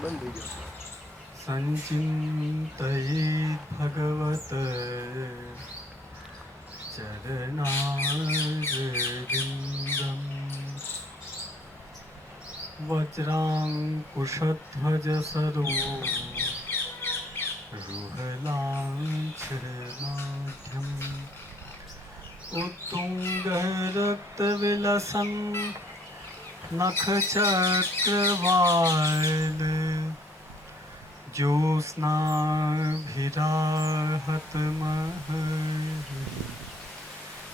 બંધ થઈ ગયો. સંચિંતયે ભગવત ચરણારવિંદમ વજ્રાંકુશધ્વજ સરો रुहलाञ्छनाढ्यम् उत्तुङ्गरक्तविलसन् नखचक्रवाल ज्योत्स्नाभिराहतमः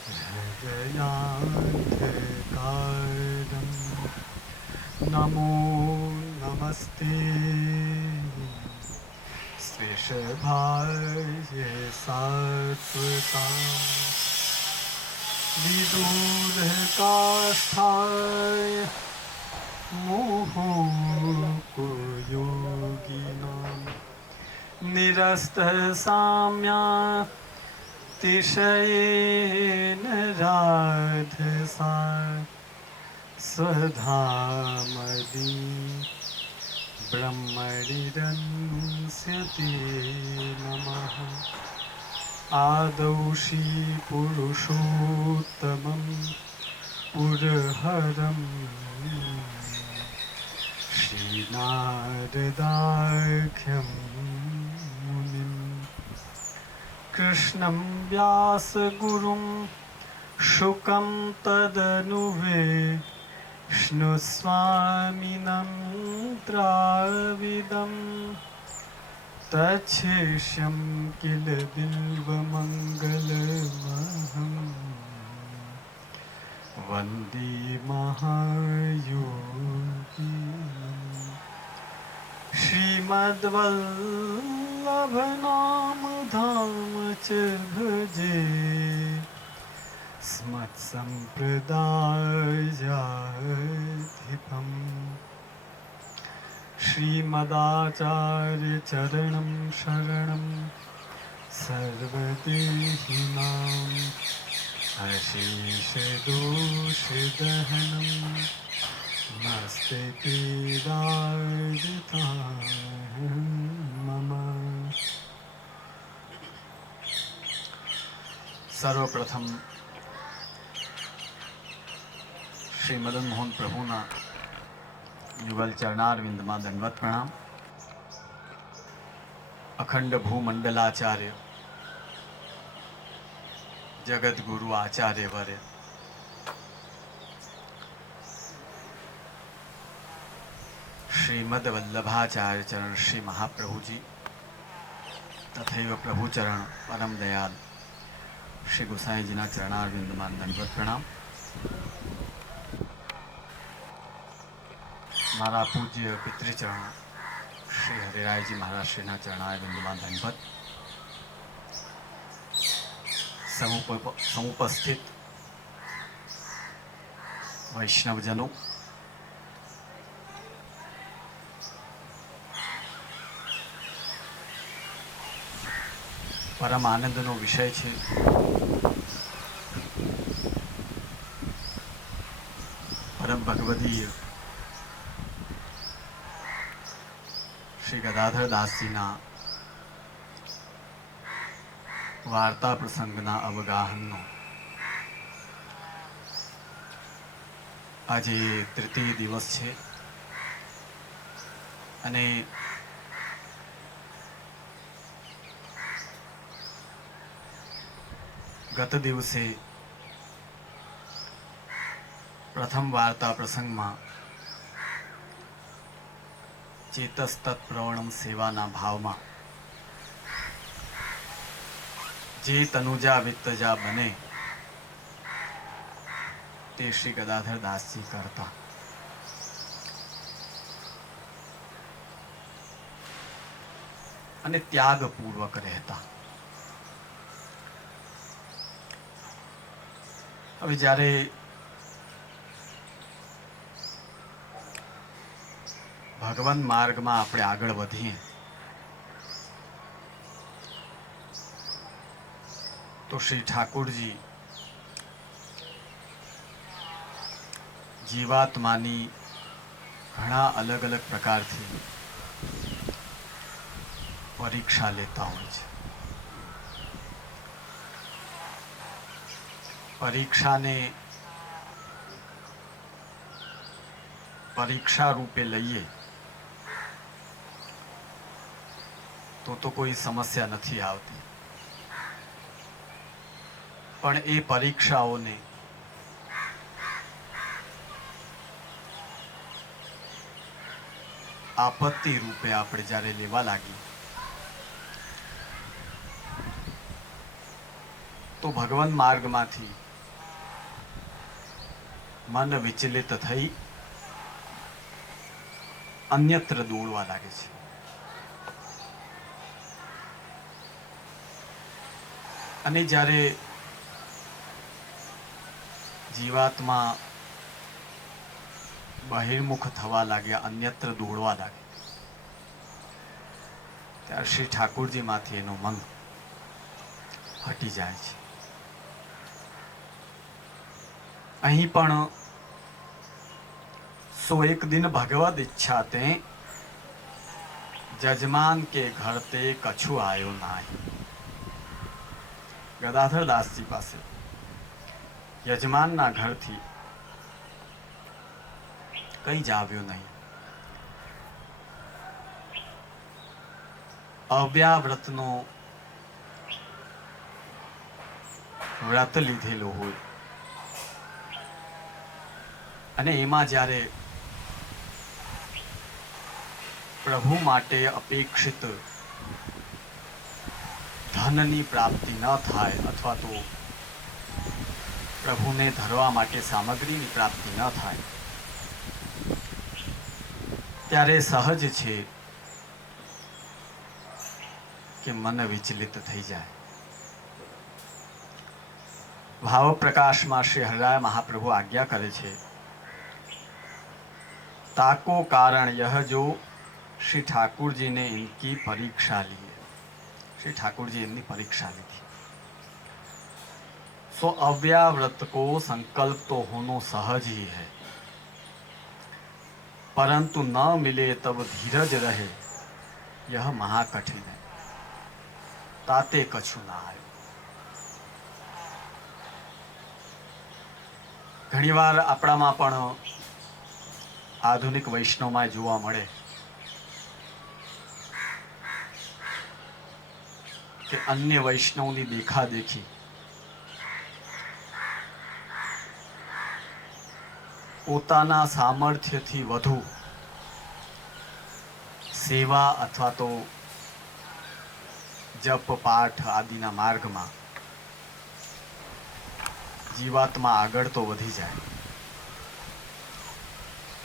हृदयान्धकारम् नमो नमस्ते वृषभाय सात्वता विदूरकाष्ठाय मोहकोयोगिनां निरस्तसाम्यातिशयेन राधसा स्वधामदि ब्रह्मणिरंस्यते नमः। आदौ श्रीपुरुषोत्तमं पुरहरं श्रीनारदाख्यं मुनिं कृष्णं व्यासगुरुं शुकं तदनुविष्णुस्वामिनं द्राविडम् तच्छेषं किल बिल्वमङ्गलमहं वन्दे महायोगिनं श्रीमद्वल्लभनामधाम च भजे स्मत्सम्प्रदायाधिपम् श्रीमदाचार्यचरणं शरणं सर्वदेहिनाम् अशेषदोषदहनं नमस्ते मम। सर्वप्रथम श्री मदन मोहन प्रभुना युगल चरणारविंद में दंडवत प्रणाम। अखंड भूमंडलाचार्य जगत गुरु आचार्य वर्य श्रीमद वल्लभाचार्य चरण श्री महाप्रभु जी तथैव प्रभु चरण परम दयाल श्री गोसाई जी ना चरणारविंद में दंडवत प्रणाम। मारा पूज्य पितृचरण श्री हरिराय जी महाराज श्री ना चरणारविंद में दंडवत। समुपस्थित वैष्णवजनों, परम आनंदनो विषय है परम भगवदीय श्री गदाधर दास जी ना वार्ता प्रसंगना अवगाहननो आज तृतीय दिवस है अने गत दिवसे प्रथम वार्ता प्रसंग में चेतस तत्प्रवणम सेवाना भाव में जे तनुजा वित्तजा बने ते श्री गदाधर दास जी करता। अने त्यागपूर्वक रहता। હવે જ્યારે ભગવાન માર્ગમાં આપણે આગળ વધીએ તો શ્રી ઠાકોરજી જીવાત્માની ઘણા અલગ અલગ પ્રકારથી પરીક્ષા લેતા હોય છે. પરીક્ષાને પરીક્ષા રૂપે લઈએ તો કોઈ સમસ્યા નથી આવતી, પણ એ પરીક્ષાઓને આપત્તિ રૂપે આપણે જ્યારે લેવા લાગીએ તો ભગવાન માર્ગમાંથી મન વિચલિત થઈ અન્યત્ર દોડવા લાગે છે. અને જ્યારે જીવાત્મા બહિર્મુખ થવા લાગ્યા, અન્યત્ર દોડવા લાગે, ત્યારે શ્રી ઠાકુરજીમાંથી એનું મન હટી જાય છે. અહીં પણ સો એક દિન ભગવદ ઈચ્છા તે જજમાન કે ઘર તે કછું આયો નાહી. ગદાધર દાસજી પાસે યજમાનના ઘરથી કઈ જ આવ્યો નહીં. અવ્યાવ્રતનો વ્રત લીધેલો હોય અને એમાં જ્યારે પ્રભુ માટે અપેક્ષિત ધનની પ્રાપ્તિ ન થાય અથવા તો પ્રભુને ધરવા માટે સામગ્રીની પ્રાપ્તિ ન થાય, ત્યારે સહજ છે કે મન વિચલિત થઈ જાય. ભાવ પ્રકાશમાં શ્રી હરિરાય મહાપ્રભુ આજ્ઞા કરે છે, ताको कारण यह जो श्री ठाकुर जी ने इनकी परीक्षा ली है. श्री ठाकुर जी इनकी परीक्षा ली थी. सो अव्याव्रत को संकल्प तो होना सहज ही है, परंतु न मिले तब धीरज रहे यह महाकठिन है. ताते कछु ना आयो. घणीवार आपणामां पण आधुनिक वैष्णवमां जोवा मळे कि अन्य वैष्णवनी देखादेखी पोताना सामर्थ्यथी वधु सेवा अथवा तो जप पाठ आदिना मार्गमां जीवात्मा आगळ तो वधी जाय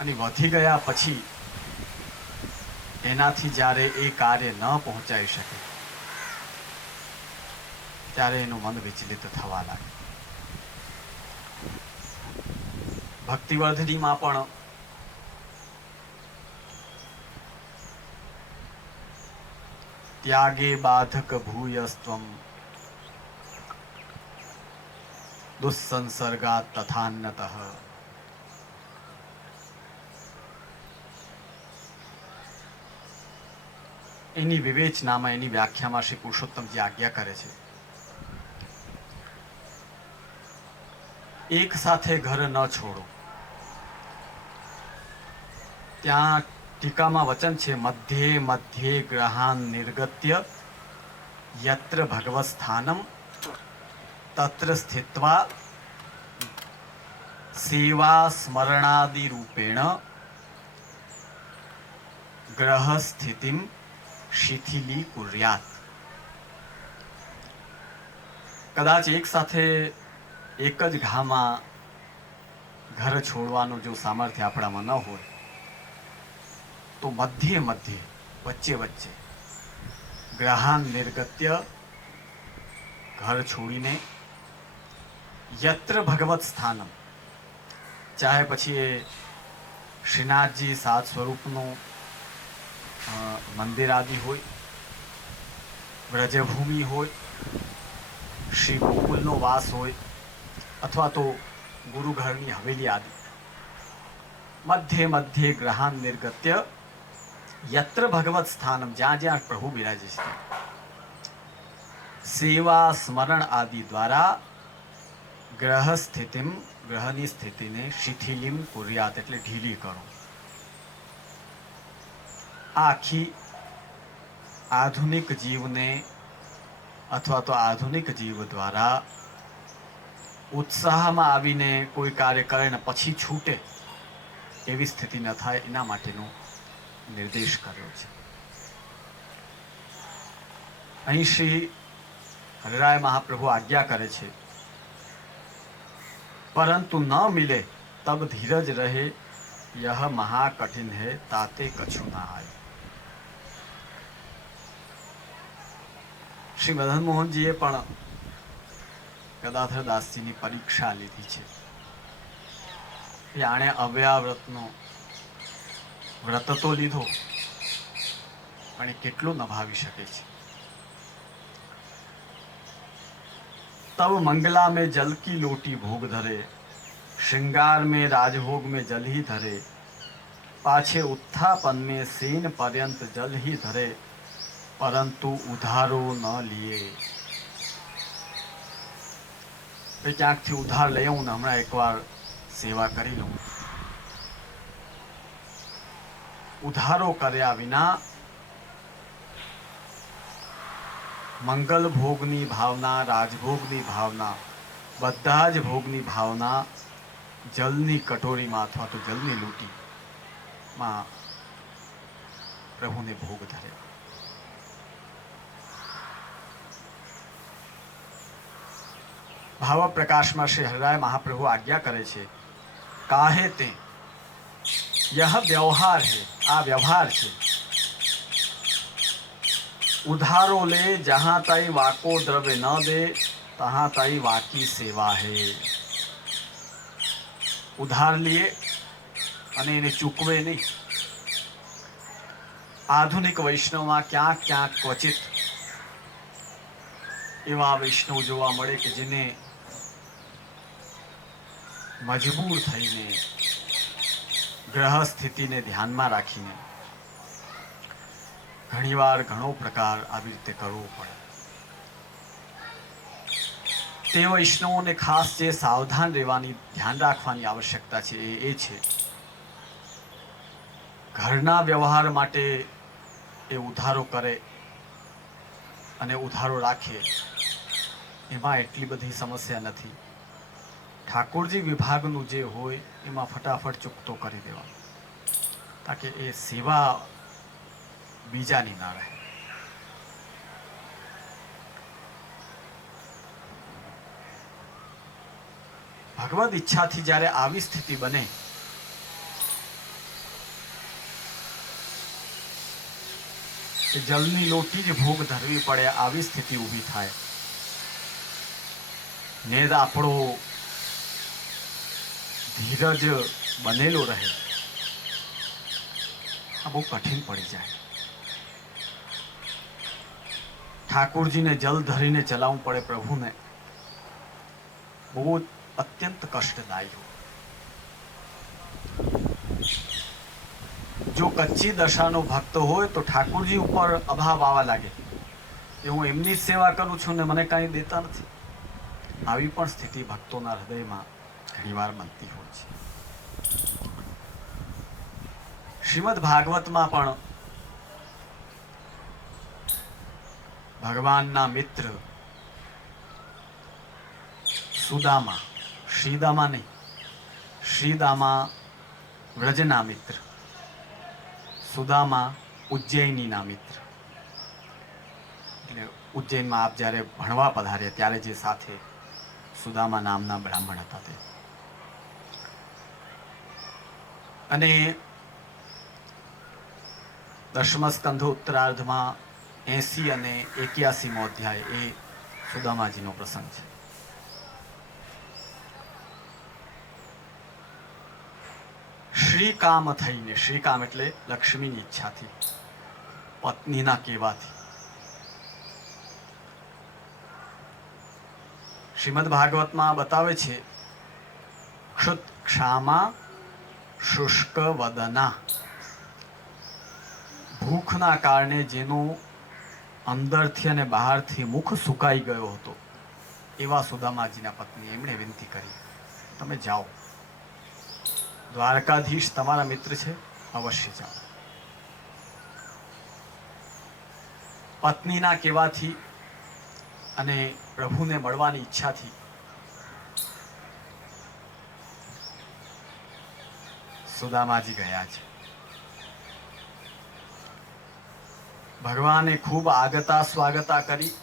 અને વધી ગયા પછી એનાથી જ્યારે એ કાર્ય ન પહોંચાઈ શકે ત્યારે એનું મન વિચલિત થવા લાગે. ભક્તિવર્ધિનીમાં પણ ત્યાગે બાધક ભૂયસ્ત્વમ દુસ્સંસર્ગાત તથાન્નતઃ એની વિવેચનામાં એની વ્યાખ્યામાં શ્રી પુરુષોત્તમજી આજ્ઞા કરે છે, એક સાથે ઘર ન છોડો. ત્યાં ટીકામાં વચન છે, મધ્યે મધ્યે ગ્રહાન નિર્ગત્ય યત્ર ભગવત સ્થાનમ તત્ર સ્થિત્વા સેવા સ્મરણાદિ રૂપેણ ગ્રહ સ્થિતિમ શિથિલી કુર્યાત. કદાચ એક સાથે એક જ ઘામાં ઘર છોડવાનું જો સામર્થ્ય આપણામાં ન હોય તો મધ્યે મધ્યે વચ્ચે વચ્ચે ગ્રહાન નિર્ગત્ય ઘર છોડીને યત્ર ભગવત સ્થાનમ, ચાહે પછી એ શ્રીનાથજી સાત સ્વરૂપનું મંદિર આદિ હોય, વ્રજભૂમિ હોય, શ્રી ગોકુલનો વાસ હોય અથવા તો ગુરુઘરની હવેલી આદિ, મધ્યે મધ્યે ગ્રહાન નિર્ગત્ય यत्र भगवत स्थानम, જ્યાં જ્યાં પ્રભુ બિરાજે છે, સેવા સ્મરણ આદિ દ્વારા ગ્રહની સ્થિતિને શિથિલિમ કુર્યાત, એટલે ઢીલી કરો. આ આખી આધુનિક જીવને અથવા તો આધુનિક જીવ દ્વારા ઉત્સાહમાં આવીને કોઈ કાર્ય કરે ને પછી છૂટે એવી સ્થિતિ ન થાય એના માટેનો નિર્દેશ કર્યો છે. અહીં શ્રી હરિરાય મહાપ્રભુ આજ્ઞા કરે છે, પરંતુ ન મિલે તબ ધીરજ રહે, यह महाकठिन है ताते कछु ना आए. શ્રી મદન મોહનજીએ પણ ગદાધર દાસજીની પરીક્ષા લીધી છે. આણે અવ્યાવ્રતનો વ્રત તો લીધો, પણ એ કેટલું નભાવી શકે છે. तब मंगला में जल की लोटी भोग धरे, श्रृंगार में राजभोग में जल ही धरे, पाछे उत्थापन में सेन पर्यंत जल ही धरे, परंतु उधारो न लिए. क्यांकथी उधार लई आऊं ने हमणां एकवार सेवा करी लऊं. उधारो कर्या विना મંગલ ભોગની ભાવના, રાજભોગની ભાવના, બધા જ ભોગની ભાવના જલની કટોરીમાં અથવા તો જલની લૂંટીમાં પ્રભુને ભોગ ધરે. ભાવ પ્રકાશમાં શ્રી હરિરાય મહાપ્રભુ આજ્ઞા કરે છે, કાહે તે यह व्यवहार है, आ व्यवहार છે. उधारो ले जहां ताई वाको द्रव्य न दे, तहां ताई वाकी सेवा है. उधार लिए અને એને ચૂકવે નહીં. આધુનિક વૈષ્ણવમાં ક્યાંક ક્યાંક ક્વચિત એવા વૈષ્ણવ જોવા મળે કે જેને મજબૂર થઈને ગ્રહ સ્થિતિને ધ્યાનમાં રાખીને ઘણીવાર ઘણો પ્રકાર આવી રીતે કરવો પડે. તે વૈષ્ણવોને ખાસ જે સાવધાન રહેવાની, ધ્યાન રાખવાની આવશ્યકતા છે એ છે ઘરના વ્યવહાર માટે એ ઉધારો કરે અને ઉધારો રાખે એમાં એટલી બધી સમસ્યા નથી. ઠાકોરજી વિભાગનું જે હોય એમાં ફટાફટ ચૂકતો કરી દેવાનું, તાકે એ સેવા બીજાની ના રહે. ભગવદ ઈચ્છાથી જ્યારે આવી સ્થિતિ બને કે જલની લોટી જ ભોગ ધરવી પડે, આવી સ્થિતિ ઊભી થાય ને આપણો ધીરજ બનેલો રહે, આ બહુ કઠિન પડી જાય. ઠાકોરજીને જલ ધરીને ચલાવવું પડે પ્રભુને, બહુ અત્યંત કષ્ટદાયી હોય. જો કચ્છી દશાનો ભક્ત હોય તો ઠાકોરજી ઉપર અભાવ આવવા લાગે કે હું એમની જ સેવા કરું છું ને મને કાંઈ દેતા નથી. આવી પણ સ્થિતિ ભક્તોના હૃદયમાં ઘણીવાર બનતી હોય છે. શ્રીમદ ભાગવતમાં પણ ભગવાનના મિત્ર સુદામા, શ્રીદામા નહીં, શ્રીદામા વ્રજના મિત્ર, સુદામા ઉજ્જૈનીના મિત્ર. એટલે ઉજ્જૈનમાં આપ જ્યારે ભણવા પધાર્યા ત્યારે જે સાથે સુદામા નામના બ્રાહ્મણ હતા તે. અને 10મા સ્કંધ ઉત્તરાર્ધમાં 80 અને 81મો અધ્યાય એ સુદામાજીનો પ્રસંગ છે. શ્રીકામ થઈને, શ્રીકામ એટલે લક્ષ્મીની ઈચ્છાથી, પત્નીના કહેવાથી શ્રીમદ ભાગવતમાં બતાવે છે, ક્ષુત ક્ષામા શુષ્ક વદના ભૂખના કારણે જેનો અંદરથી અને બહારથી મુખ સુકાઈ ગયો હતો, એવા સુદામાજીના પત્ની એમણે વિનંતી કરી, તમે જાઓ, દ્વારકાધીશ તમારા મિત્ર છે, અવશ્ય જાઓ. પત્નીના કહેવાથી અને પ્રભુને મળવાની ઈચ્છાથી સુદામાજી ગયા છે. ભગવાને ખૂબ આગતા સ્વાગતા કરી.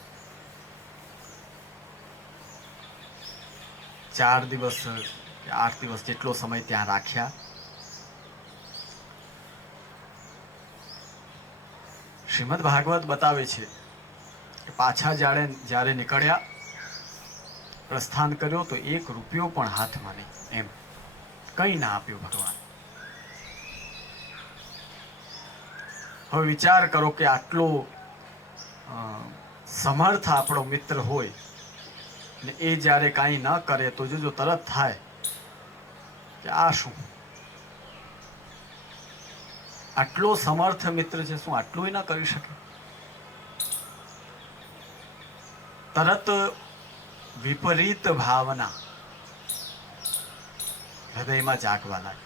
4 દિવસ કે 8 દિવસ જેટલો સમય ત્યાં રાખ્યા. શ્રીમદ ભાગવત બતાવે છે કે પાછા જ્યારે નીકળ્યા, પ્રસ્થાન કર્યો તો 1 રૂપિયો પણ હાથમાં નહીં, એમ કંઈ ના આપ્યું ભગવાન. હવે વિચાર કરો કે આટલો સમર્થ આપણો મિત્ર હોય ને એ જ્યારે કાંઈ ન કરે તો જો તરત થાય કે આ શું, આટલો સમર્થ મિત્ર છે, શું આટલું ન કરી શકે? તરત વિપરીત ભાવના હૃદયમાં જાગવા લાગે.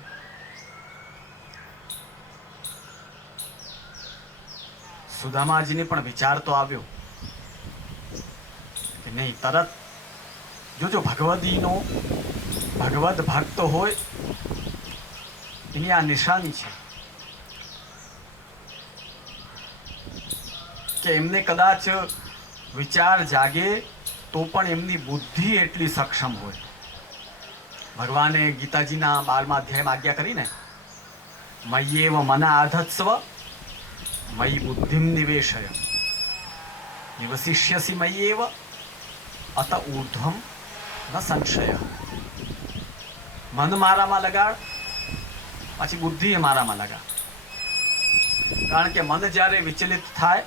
સુદામાજીને પણ વિચાર તો આવ્યો કે નહીં, તરત જો ભગવદીનો ભગવદ ભક્ત હોય એની આ નિશાની છે કે એમને કદાચ વિચાર જાગે તો પણ એમની બુદ્ધિ એટલી સક્ષમ હોય. ભગવાને ગીતાજીના 12મા અધ્યાયમાં આજ્ઞા કરીને, મય્યેવ મન આધત્સ્વ મયી બુદ્ધિમ નિવેશય નિવસિષ્યસી મય્યેવ અત ઊર્ધ્વમ ન સંશય. મન મારામાં લગાડ, પછી બુદ્ધિ એ મારામાં લગાડ. કારણ કે મન જ્યારે વિચલિત થાય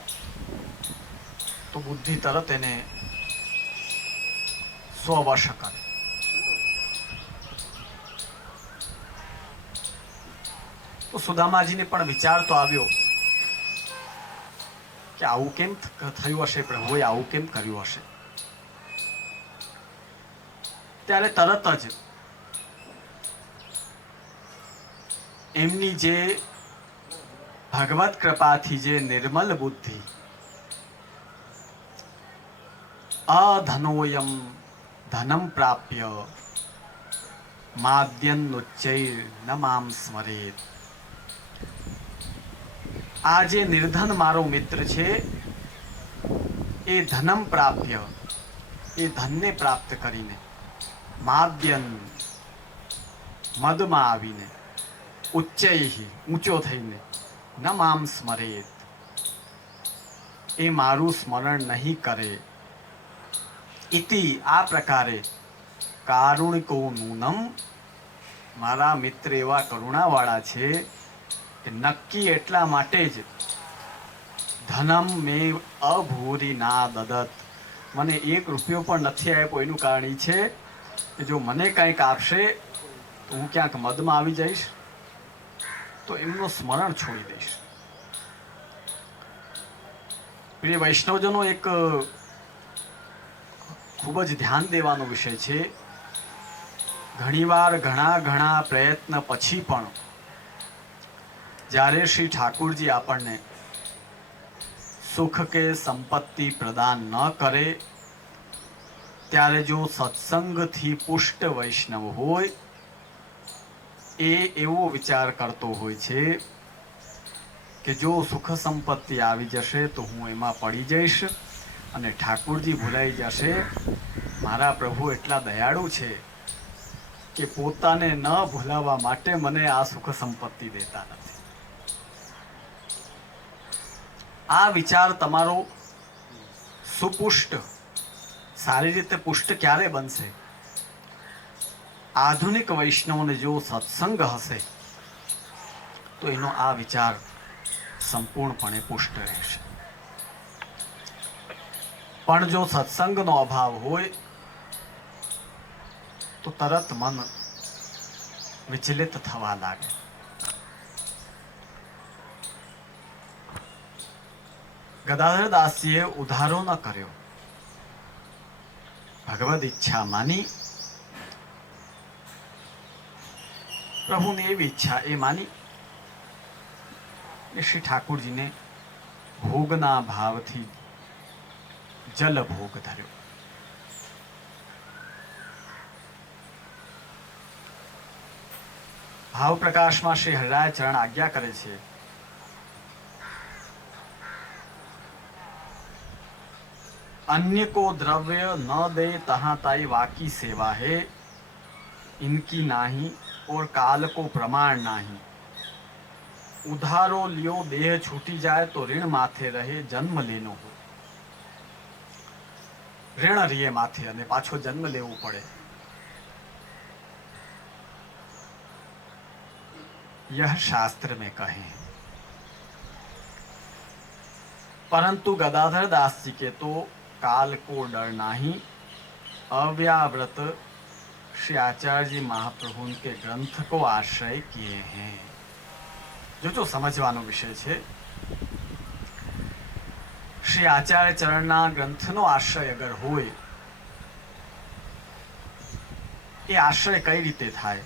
તો બુદ્ધિ તરત એને સ્વવશ કરે. તો સુદામાજીને પણ વિચાર તો આવ્યો કે આવું કેમ થયું હશે, પ્રભુએ આવું કેમ કર્યું હશે. ત્યારે તરત જ એમની જે ભગવત કૃપાથી જે નિર્મલ બુદ્ધિ, અધનોયમ ધનમ પ્રાપ્ય માદ્યન્નુચ્ચૈર ન મામ સ્મરેત. આ જે નિર્ધન મારો મિત્ર છે એ ધનમ પ્રાપ્ય, એ ધનને પ્રાપ્ત કરીને, માદ્યન મદમાં આવીને, ઉચ્ચૈહી ઊંચો થઈને, ન મામ સ્મરેત એ મારું સ્મરણ નહીં કરે. ઇતિ આ પ્રકારે કારુણિકો નૂનમ મારા મિત્ર એવા કરુણાવાળા છે કે નક્કી એટલા માટે જ ધનમ મે અભૂરી ના દદત, મને 1 રૂપિયો પણ નથી આપ્યો. એનું કારણ એ છે કે જો મને કંઈક આપશે તો હું ક્યાંક મદમાં આવી જઈશ, તો એમનું સ્મરણ છોડી દઈશ. પ્રિય વૈષ્ણવજનો, એક ખૂબ જ ધ્યાન દેવાનો વિષય છે. ઘણીવાર ઘણા પ્રયત્ન પછી પણ જ્યારે શ્રી ઠાકુરજી આપણને સુખ કે સંપત્તિ પ્રદાન ન કરે, ત્યારે જો સત્સંગથી પુષ્ટ વૈષ્ણવ હોય એ એવો વિચાર કરતો હોય છે કે જો સુખ સંપત્તિ આવી જશે તો હું એમાં પડી જઈશ અને ઠાકુરજી ભૂલાઈ જશે. મારા પ્રભુ એટલા દયાળુ છે કે પોતાને ન ભૂલાવવા માટે મને આ સુખ સંપત્તિ દેતા નથી. આ વિચાર તમારો સુપુષ્ટ, સારી રીતે પુષ્ટ ક્યારે બનશે? આધુનિક વૈષ્ણવને જો સત્સંગ હશે તો એનો આ વિચાર સંપૂર્ણપણે પુષ્ટ રહેશે. પણ જો સત્સંગનો અભાવ હોય તો તરત મન વિચલિત થવા લાગે. ગદાધરદાસજીએ ઉધારો ન કર્યો, ભગવદ ઈચ્છા માની, પ્રભુની એવી ઈચ્છા એ માની એ શ્રી ઠાકુરજીને ભોગના ભાવથી જલ ભોગ ધર્યો. ભાવ પ્રકાશમાં શ્રી હરિરાય ચરણ આજ્ઞા કરે છે, अन्य को द्रव्य न दे तहाँ ताई वाकी सेवा है, इनकी नाही और काल को प्रमाण नाही. उधारो लियो देह छूटी जाए तो ऋण माथे रहे जन्म लेनो हो. ऋण रिये माथे अने पाछो जन्म लेवो पड़े. यह शास्त्र में कहे हैं. परंतु गदाधर दास जी के तो काल को डर नहीं, अव्यावृत श्री आचार्य जी महाप्रभु के ग्रंथ को आश्रय किए हैं. जो समझवानो विषय है, श्री आचार्य चरणना ग्रंथनो आश्रय अगर होय, ए आश्रय कई रीते थाय.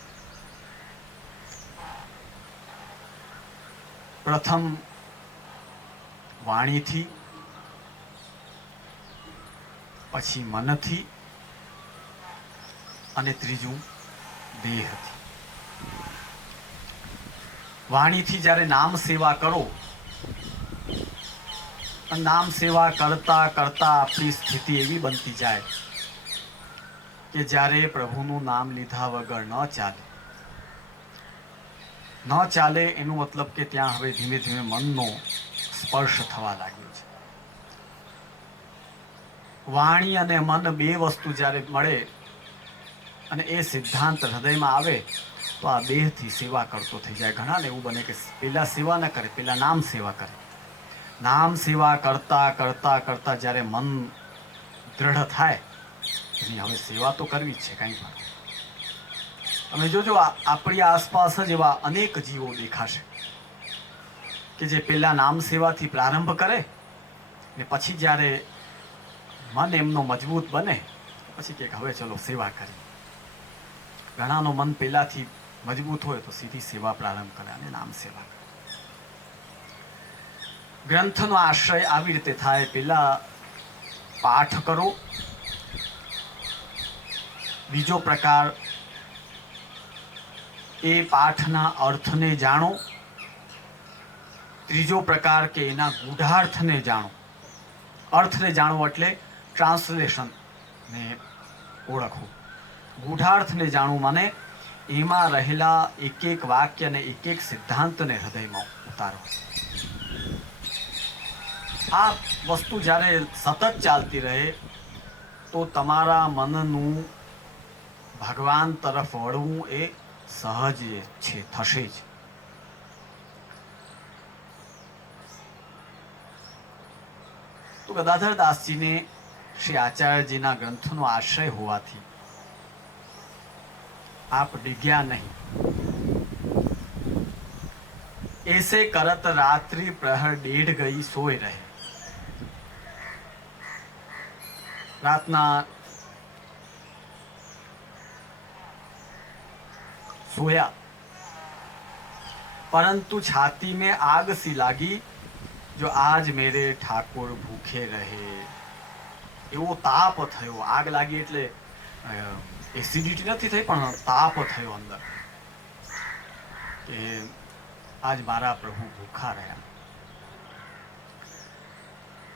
प्रथम वाणी थी, પછી મનથી અને ત્રીજું દેહથી. વાણીથી જ્યારે નામ સેવા કરો, નામ સેવા કરતા કરતા આપણી સ્થિતિ એવી બનતી જાય કે જ્યારે પ્રભુનું નામ લીધા વગર ન ચાલે એનું મતલબ કે ત્યાં હવે ધીમે ધીમે મનનો સ્પર્શ થવા લાગ્યો છે. વાણી અને મન બે વસ્તુ જ્યારે મળે અને એ સિદ્ધાંત હૃદયમાં આવે તો આ દેહથી સેવા કરતો થઈ જાય. ઘણાને એવું બને કે પેલા સેવા ન કરે, પેલા નામ સેવા કરે. નામ સેવા કરતા કરતા કરતા જ્યારે મન દ્રઢ થાય, એની હવે સેવા તો કરવી જ છે કંઈ પણ. તમે જોજો આપણી આસપાસ જ એવા અનેક જીવો દેખાશે કે જે પેલા નામ સેવાથી પ્રારંભ કરે ને પછી જ્યારે મન એમનો મજબૂત બને પછી કે હવે ચલો સેવા કરી. ઘણાનો મન પહેલાથી મજબૂત હોય તો સીધી સેવા પ્રારંભ કરે અને નામ સેવા કરે. ગ્રંથનો આશ્રય આવી રીતે થાય. પેલા પાઠ કરો, બીજો પ્રકાર એ પાઠના અર્થને જાણો, ત્રીજો પ્રકાર કે એના ગૂઢાર્થને જાણો. અર્થને જાણો એટલે ટ્રાન્સલેશન ને ઓળખવું. ગૂઢાર્થને જાણવું મને એમાં રહેલા એક એક વાક્ય અને એક એક સિદ્ધાંતને હૃદયમાં ઉતારો. આ વસ્તુ જ્યારે સતત ચાલતી રહે તો તમારા મનનું ભગવાન તરફ વળવું એ સહજ છે, થશે જ. તો ગદાધર દાસજીને શ્રી આચાર્યજીના ગ્રંથનો આશ્રય હોવાથી आप डिग्या नहीं. ऐसे करत रात्रि प्रहर 1.5 गई सोए रहे. रातना सोया, परंतु छाती में आग सी लागी, जो आज मेरे ठाकुर भूखे रहे. एवो ताप थयो. आग लागी एटले एसिडिटी नहीं थी पण ताप थयो अंदर कि आज मारा प्रभु भूखा रहा.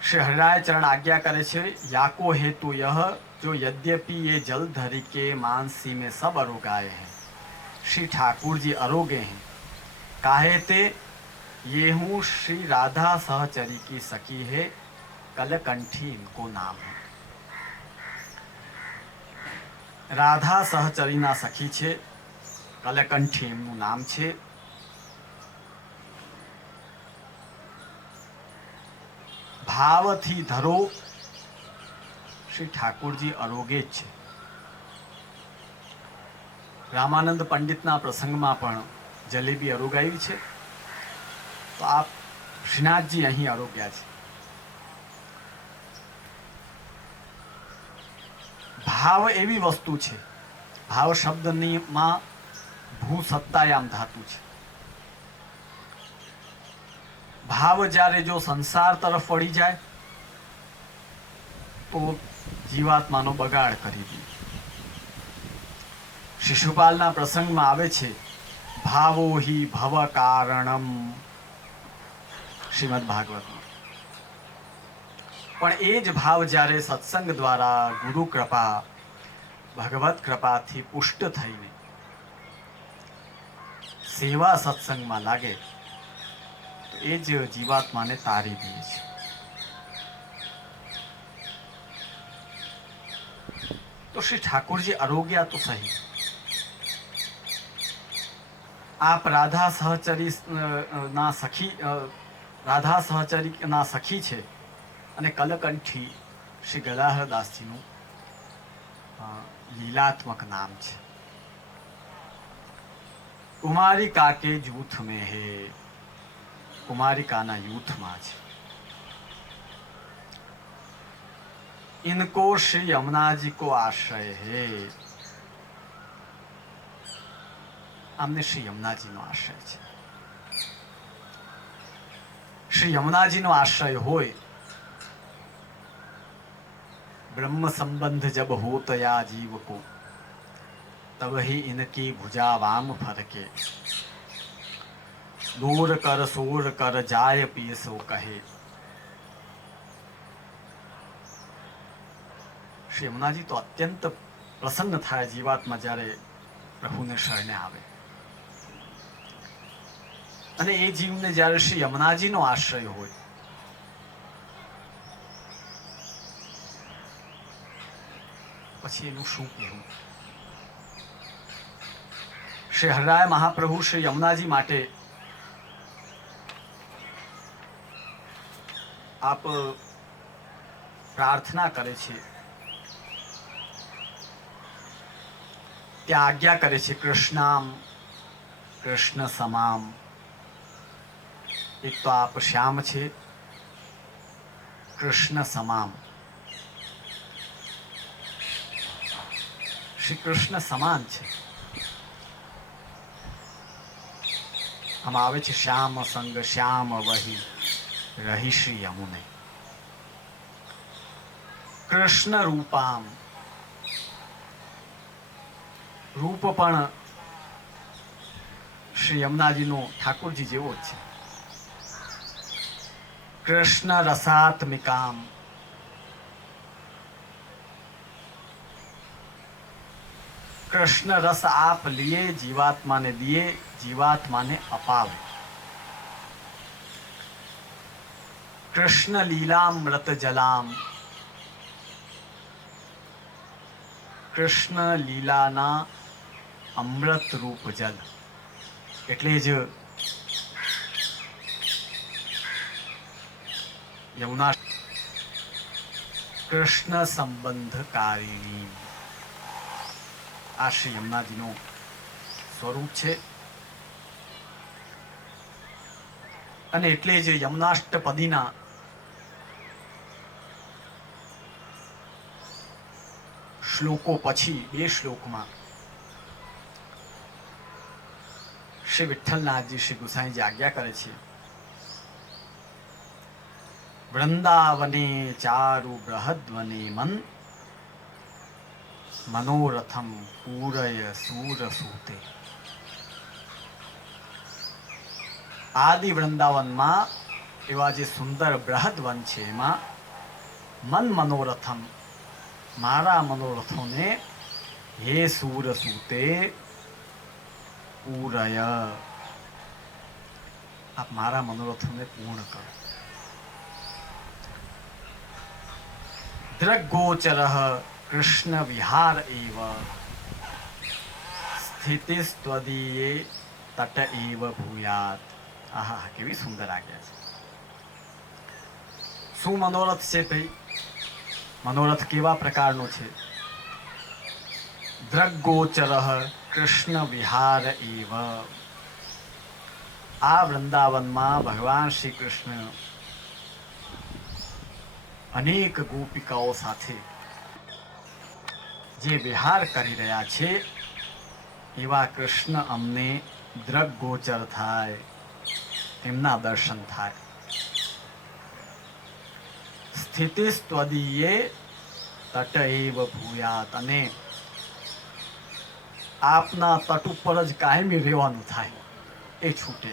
श्री हरिराय चरण आज्ञा करे छे, याको हेतु यह जो यद्यपि ये जल धरी के मानसी में सब अरोगाए हैं, श्री ठाकुर जी अरोगे हैं. काहे ते ये हूँ श्री राधा सहचरी की सखी है, कलकंठी इनको नाम है. राधा सहचरीना सखी छे, कलकंठी एमनुं नाम छे. भावथी धरो, श्री ठाकुरजी अरोगे छे. रामानंद पंडितना प्रसंगमां पण जलेबी अरोगाई छे, तो आप श्रीनाथजी अहीं अरोग्या छे. ભાવ એવી વસ્તુ છે, ભાવ શબ્દની માં ભૂ સત્તાયામ ધાતુ છે. ભાવ જ્યારે જો સંસાર તરફ વળી જાય તો જીવાત્માનો બગાડ કરી દે. શિશુપાલના પ્રસંગમાં આવે છે, ભાવો હિ ભવ કારણમ, શ્રીમદ ભાગવતમાં. પણ એ જ ભાવ જ્યારે સત્સંગ દ્વારા ગુરુ કૃપા ભગવત કૃપાથી પુષ્ટ થઈને સેવા સત્સંગમાં લાગે તો એ જ જીવાત્માને તારી દે છે. તો શ્રી ઠાકોરજી આરોગ્ય તો સહી. આપ રાધા સહચરી ના સખી, રાધા સહચરી ના સખી છે અને કલકંઠી શ્રી ગદાધરદાસજીનું લીલાત્મક નામ છે. કુમારિકા કે જૂથ में હે, કુમારિકાના યુથમાં છે. इनको श्री यमुना जी को आश्रय है, આમને શ્રી યમુનાજીનો આશ્રય છે. શ્રી યમુનાજીનો આશ્રય હોય, ब्रह्म संबंध जब हो तया जीव को, तब ही इनकी भुजा वाम फरके, दूर कर सोर कर जाय पिय सो कहे. શ્રી યમુનાજી તો અત્યંત પ્રસન્ન થાય જીવાત્મા જ્યારે પ્રભુને શરણે આવે. અને એ જીવને જ્યારે શ્રી યમુનાજીનો આશ્રય હોય, પછી એનું શું કહેવું. શ્રી હરિરાય મહાપ્રભુ શ્રી યમુનાજી માટે આપ પ્રાર્થના કરે છે, ત્યાં આજ્ઞા કરે છે, કૃષ્ણામ કૃષ્ણ સમામ. એક તો આપ શ્યામ છે, કૃષ્ણ સમામ, શ્રી કૃષ્ણ સમાન છે. આમાં આવે છે, શ્યામ સંગ શ્યામ વહી રહી શ્રી યમુને. કૃષ્ણ રૂપામ, રૂપ પણ શ્રી યમુનાજીનો ઠાકોરજી જેવો જ છે. કૃષ્ણ રસાત્મિકામ, કૃષ્ણ રસ આપ લીએ જીવાત્માને દિએ, જીવાત્માને અપાવે. કૃષ્ણ લીલામૃત જલામ, કૃષ્ણ લીલાના અમૃત રૂપ જલ. એટલે જ યમુના કૃષ્ણ સંબંધકારિણી, આ શ્રી યમુનાજીનું સ્વરૂપ છે. અને એટલે જ યમુનાષ્ટપદીના શ્લોકો પછી 2 શ્લોકમાં શ્રી વિઠ્ઠલનાથજી શ્રી ગુસાઈજી આજ્ઞા કરે છે, વૃંદાવને ચારુ બૃહદ્વને મન, મનોરથમ પૂરય સૂર સૂતે. આદિ વૃંદાવનમાં એવા જે સુંદર બૃહદ વન છે, એમાં મન મનોરથમ, મારા મનોરથોને હે સૂર સૂતે પૂરય, આપ મારા મનોરથોને પૂર્ણ કરો. દ્રગ્ગોચરઃ કૃષ્ણ વિહાર એવ, સ્થિતિસ્ત્વદીયે તટ એવ ભૂયાત. આહા, કેવી સુંદર આજ્ઞા છે. શું મનોરથ છે ભાઈ? મનોરથ કેવા પ્રકારનો છે? દ્રગ્ગોચરઃ કૃષ્ણ વિહાર એવ. આ વૃંદાવનમાં ભગવાન શ્રી કૃષ્ણ અનેક ગોપિકાઓ સાથે જે વિહાર કરી રહ્યા છે એવા કૃષ્ણ અમને દ્રગગોચર થાય, તેમના દર્શન થાય. સ્થિતિસ્ત્વદીયે તટ એવ ભૂયાત, અને આપના તટ ઉપર જ કાયમી રહેવાનું થાય, એ છૂટે.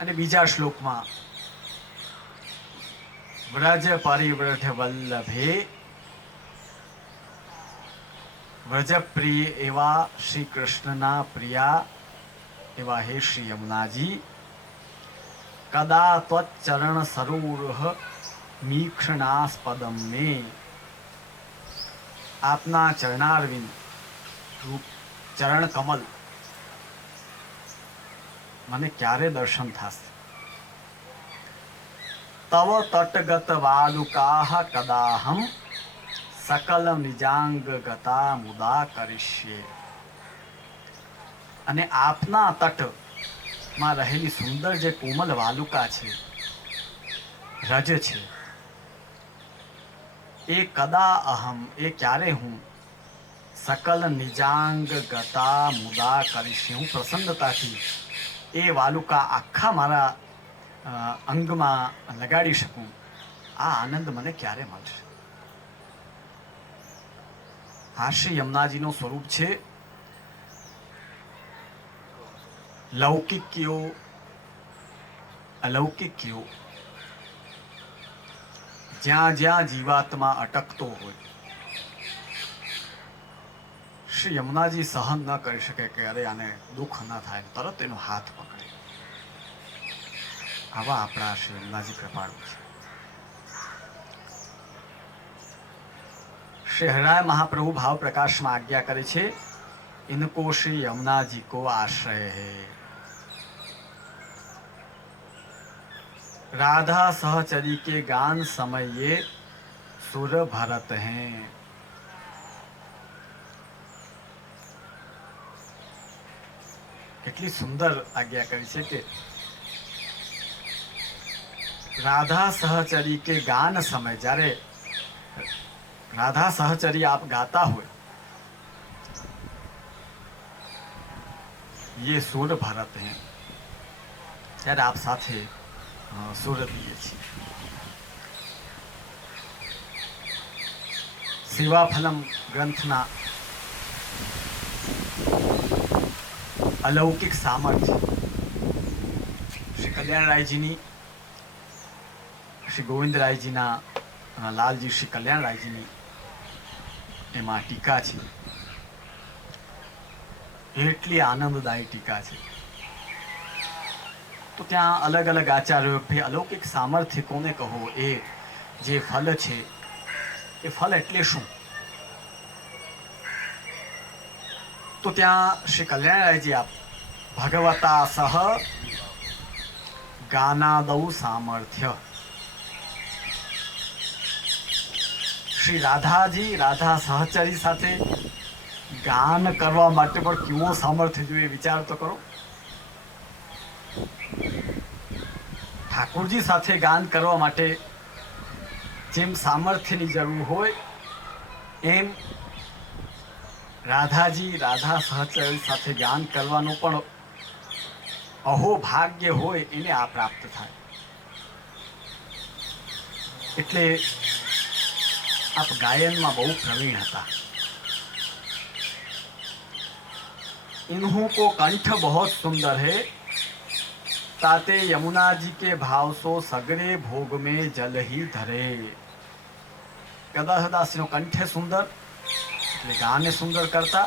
અને બીજા શ્લોકમાં વ્રજ પરિવ્રઢ વલ્લભે, વ્રજપ્રિય એવા શ્રી કૃષ્ણના પ્રિયા એવા હે શ્રી યમુનાજી, કદા ત્વચરણ સરોરુહ મીક્ષણાસ્પદમ મે, આપના ચરણારવિંદ રૂપ ચરણ કમલ મને ક્યારે દર્શન થશે? તવ તટગત વાલુકાહ કદાહમ સકલ નિજાંગ ગતા મુદા કરીશ્યે. અને આપના તટમાં રહેલી સુંદર જે કોમલ વાલુકા છે, રજ છે, એ કદા અહમ, એ ક્યારે હું સકલ નિજાંગ ગતા મુદા કરીશ, હું પ્રસન્નતાથી એ વાલુકા આખા મારા અંગમાં લગાડી શકું. આ આનંદ મને ક્યારે મળશે? આ શ્રી યમુનાજીનું સ્વરૂપ છે. લૌકિક કયો અલૌકિક કયો, જ્યાં જ્યાં જીવાત્મા અટકતો હોય, શ્રી યમુનાજી સહન ન કરી શકે કે અરે આને દુઃખ ન થાય, તરત એનો હાથ પકડે. આવા આપણા શ્રી યમુનાજી કૃપાળુ છે. શ્રી હરિરાય મહાપ્રભુ ભાવ પ્રકાશમાં આજ્ઞા કરે છે, ઇनको શ્રી યમુનાજી કો આશ્રય હૈ. राधा सहचरी के गान समये सुर भरत हैं. કેટલી સુંદર આજ્ઞા કરી છે કે રાધા સહચરી કે ગાન સમય, જ્યારે રાધા સહચરી આપ ગાતા હોય, ये सुर भरत हैं, ત્યારે આપ સાથે સુર દઈએ છીએ. સેવાફલમ ગ્રંથના અલૌકિક સામર્થ્ય શ્રી કલ્યાણરાયજીની, શ્રી ગોવિંદરાયજીના લાલજી શ્રી કલ્યાણરાયજીની એમાં ટીકા છે. એટલી આનંદદાયી ટીકા છે. તો ત્યાં અલગ અલગ આચાર્યો ભાઈ અલૌકિક સામર્થ્ય કોને કહો, એ જે ફલ છે એ ફલ એટલે શું? તો ત્યાં શ્રી કલ્યાણરાયજી આપ ભગવતા સહ ગાનાદૌ સામર્થ્ય, શ્રી રાધાજી રાધા સહચરી સાથે ગાન કરવા માટે પણ કેવો સામર્થ્ય જોઈએ, વિચાર તો કરો. ઠાકોરજી સાથે ગાન કરવા માટે જેમ સામર્થ્યની જરૂર હોય, એમ રાધાજી રાધા સહચરી સાથે ગાન કરવાનું પણ અહો ભાગ્ય હોય, એને આ પ્રાપ્ત થાય. એટલે આપ ગાયનમાં બહુ પ્રવીણ હતા. इन्हों को कंठ बहुत सुंदर है, ताते यमुना जी के भाव सो सगरे भोग में जल ही धरे. ગદાધદાસનો કંઠે સુંદર એટલે ગાને સુંદર કરતા,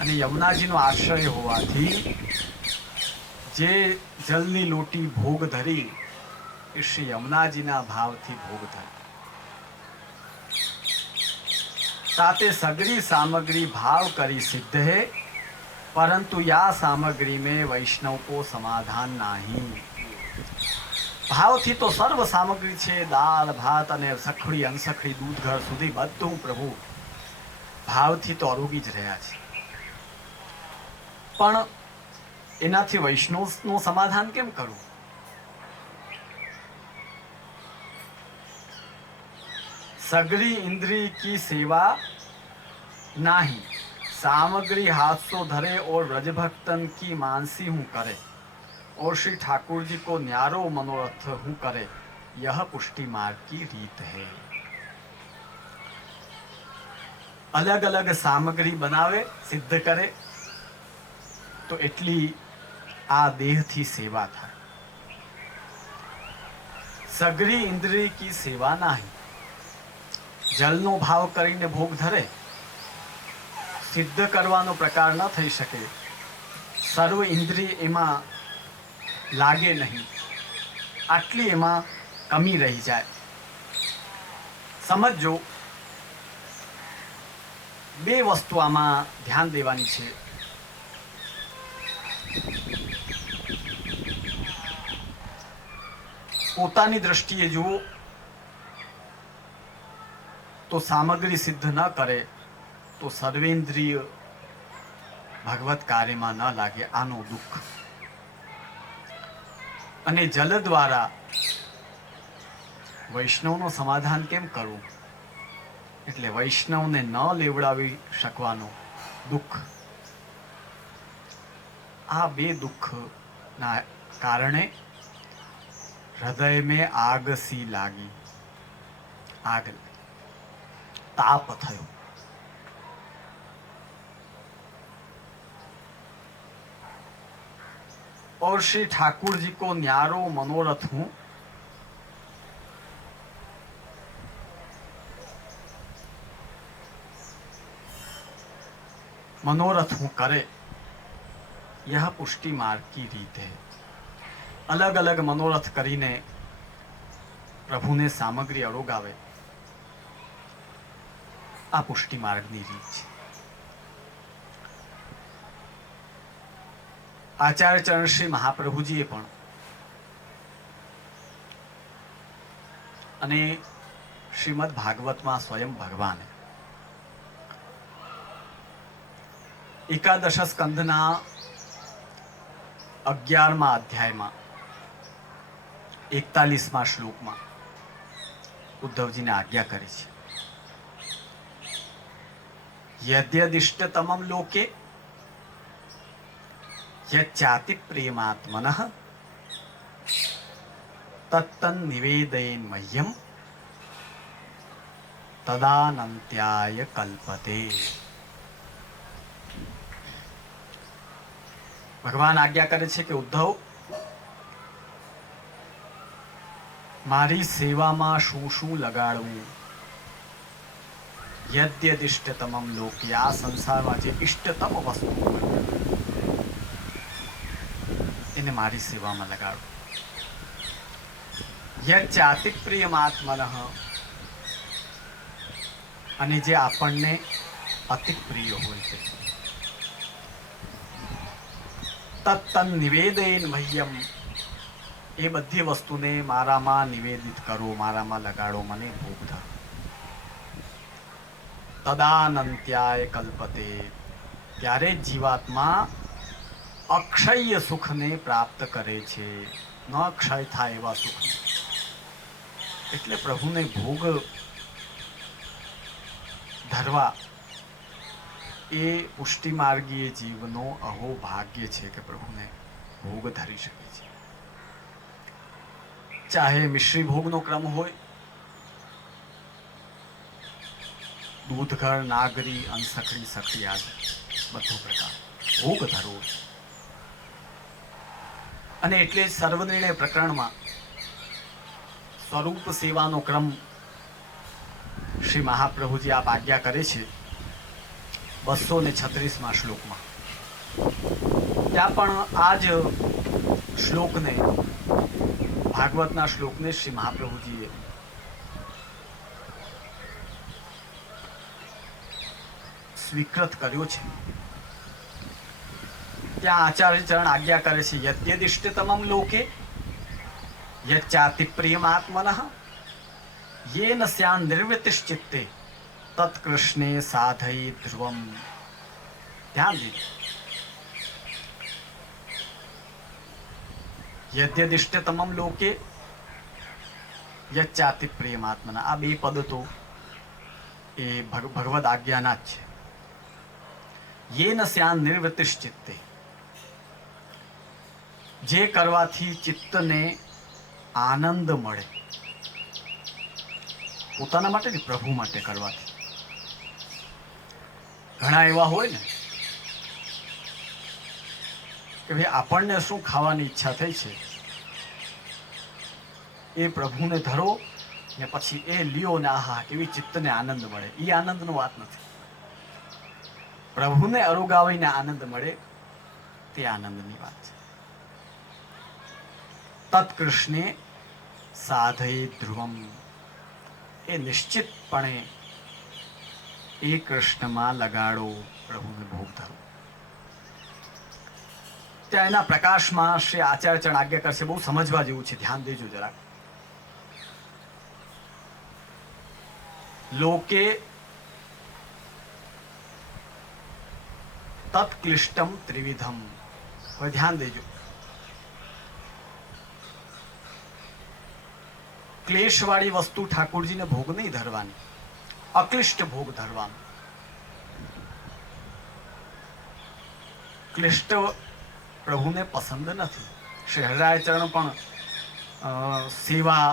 અને યમુનાજીનો આશ્રય હોવાથી જે જલની લોટી ભોગ ધરી એ શ્રી યમુનાજીના ભાવથી ભોગ ધરી. તાતે સગરી સામગ્રી ભાવ કરી સિદ્ધ હે, परंतु या सामग्री में वैष्णव को समाधान नहीं. ભાવથી તો સર્વ સામગ્રી છે, દાળ ભાત અને સખડી અનસખડી દૂધ ઘર સુધી બધું પ્રભુ ભાવથી તો આરોગી જ રહ્યા છે. પણ એનાથી વૈષ્ણવનું સમાધાન કેમ કરવું? सगरी इंद्री की सेवा नाही, सामग्री हाथ सो धरे और ब्रजभक्तन की मानसी हूँ करे, और श्री ठाकुर जी को न्यारो मनोरथ हूँ करे, यह पुष्टि मार्ग की रीत है। अलग अलग सामग्री बनावे, सिद्ध करे, तो એટલી આ દેહથી સેવા થાય। સગરી ઇન્દ્રિય की સેવા નહીં, જલનો ભાવ કરીને ભોગ ધરે, સિદ્ધ કરવાનો પ્રકાર ન થઈ શકે, સર્વ ઇન્દ્રિય એમાં લાગે નહીં, આટલી એમાં કમી રહી જાય। સમજો, બે વસ્તુ આમાં ધ્યાન દેવાની છે। પોતાની દ્રષ્ટિએ જુઓ તો સામગ્રી સિદ્ધ ન કરે તો સર્વેન્દ્રિય ભગવત કાર્યમાં ન લાગે, આનું દુઃખ। અને જલ દ્વારા વૈષ્ણવનું સમાધાન કેમ કરવું, એટલે વૈષ્ણવને ન લેવડાવી શકવાનું દુઃખ। આ બે દુઃખના કારણે हृदय में आग सी लागी, आग ताप थयो। और श्री ठाकुर जी को न्यारो मनोरथ हूं, मनोरथ हूं करे, यह पुष्टि मार्ग की रीत है। अलग अलग मनोरथ करीने प्रभुने सामग्री अड़ोगावे, आ पुष्टि मार्गनी रीत छे। आचार्य चरण श्री महाप्रभुजीए पण अने श्रीमद भागवत में स्वयं भगवान एकादश स्कंधना 11मा अध्याय में 41मा श्लोक में उद्धव जी ने आज्ञा करी छे, यद्यदिष्टतमं लोके यच्चाति प्रेमात्मनः तत्तन्निवेदयेन् मह्यं तदानन्त्याय कल्पते। भगवान आज्ञा करे छे कि उद्धव, मारी सेवा में शू शू लगाड़वू, यद्यदिष्टतमं लोके, आ संसार में जे इष्टतम वस्तु एने मारी सेवा में लगाड़ो। यच्चाति प्रियमात्मनः, अने जे आपणने अति प्रिय होय छे, तत्तन्निवेदयेन मह्यम, ए बधी वस्तुने मारामां निवेदित करो, मारामां लगाड़ो, मने भोग धरो। तदानंत्याय कल्पते, त्यारे जीवात्मा अक्षय सुखने प्राप्त करे छे, न क्षय थाय एवा सुख। एटले प्रभुने भोग धरवा ए पुष्टि मार्गीय जीवनो अहो भाग्य छे कि प्रभुने भोग धरी शके छे। चाहे मिश्री भोगनो क्रम होय, दूधघर, नागरी, अनसखड़ी, सखड़ी आदि बधो प्रकार भोग धरवो। अने एटले सर्वनिर्णय प्रकरण में स्वरूप सेवानो क्रम श्री महाप्रभुजी आप आज्ञा करे छे 236 श्लोक में। त्या पण आज श्लोक ने, भागवतना श्लोक ने श्री महाप्रभुजीए स्वीकृत कर्यो छे। त्या आचार्य चरण आज्ञा करे छे, यद्यदिष्टतमं लोके यच्चाति प्रियमात्मनः येन स्यान् निर्वृतिश्चित्ते तत्कृष्णे साधयि ध्रुवम्। ध्यान दीजिए, यद्यदिष्टतमं लोके यच्चाति प्रियमात्मनः, आ बे पद तो એ ભગવદ આજ્ઞાના જ છે. યેન સ્યાન નિવૃત્તિશ્ચિત્તે, જે કરવાથી ચિત્તને આનંદ મળે, પોતાના માટે ને પ્રભુ માટે કરવાથી. ઘણા એવા હોય ને કે ભાઈ આપણને શું ખાવાની ઈચ્છા થઈ છે એ પ્રભુને ધરો ને પછી એ લ્યો ને આહા કેવી ચિત્તને આનંદ મળે. એ આનંદનો વાત નથી. પ્રભુને અરુગાવીને આનંદ મળે તે આનંદની વાત છે. તત્કૃષ્ણે સાધયે ધ્રુવમ, એ નિશ્ચિતપણે એ કૃષ્ણમાં લગાડો, પ્રભુને ભોગ ધરો. ત્યાં એના પ્રકાશમાં શ્રી આચાર્યચરણ આજ્ઞા કરશે, બહુ સમજવા જેવું છે, ધ્યાન દેજો જરાક. લોકે તત્ક્લિષ્ટમ ત્રિવિધમ. હવે ધ્યાન દેજો. ક્લેશવાળી વસ્તુ ઠાકોરજીને ભોગ નહીં ધરવાની, અક્લિષ્ટ ભોગ ધરવાનો. ક્લિષ્ટ પ્રભુને પસંદ નથી. શ્રી હરિરાયચરણ પણ સેવા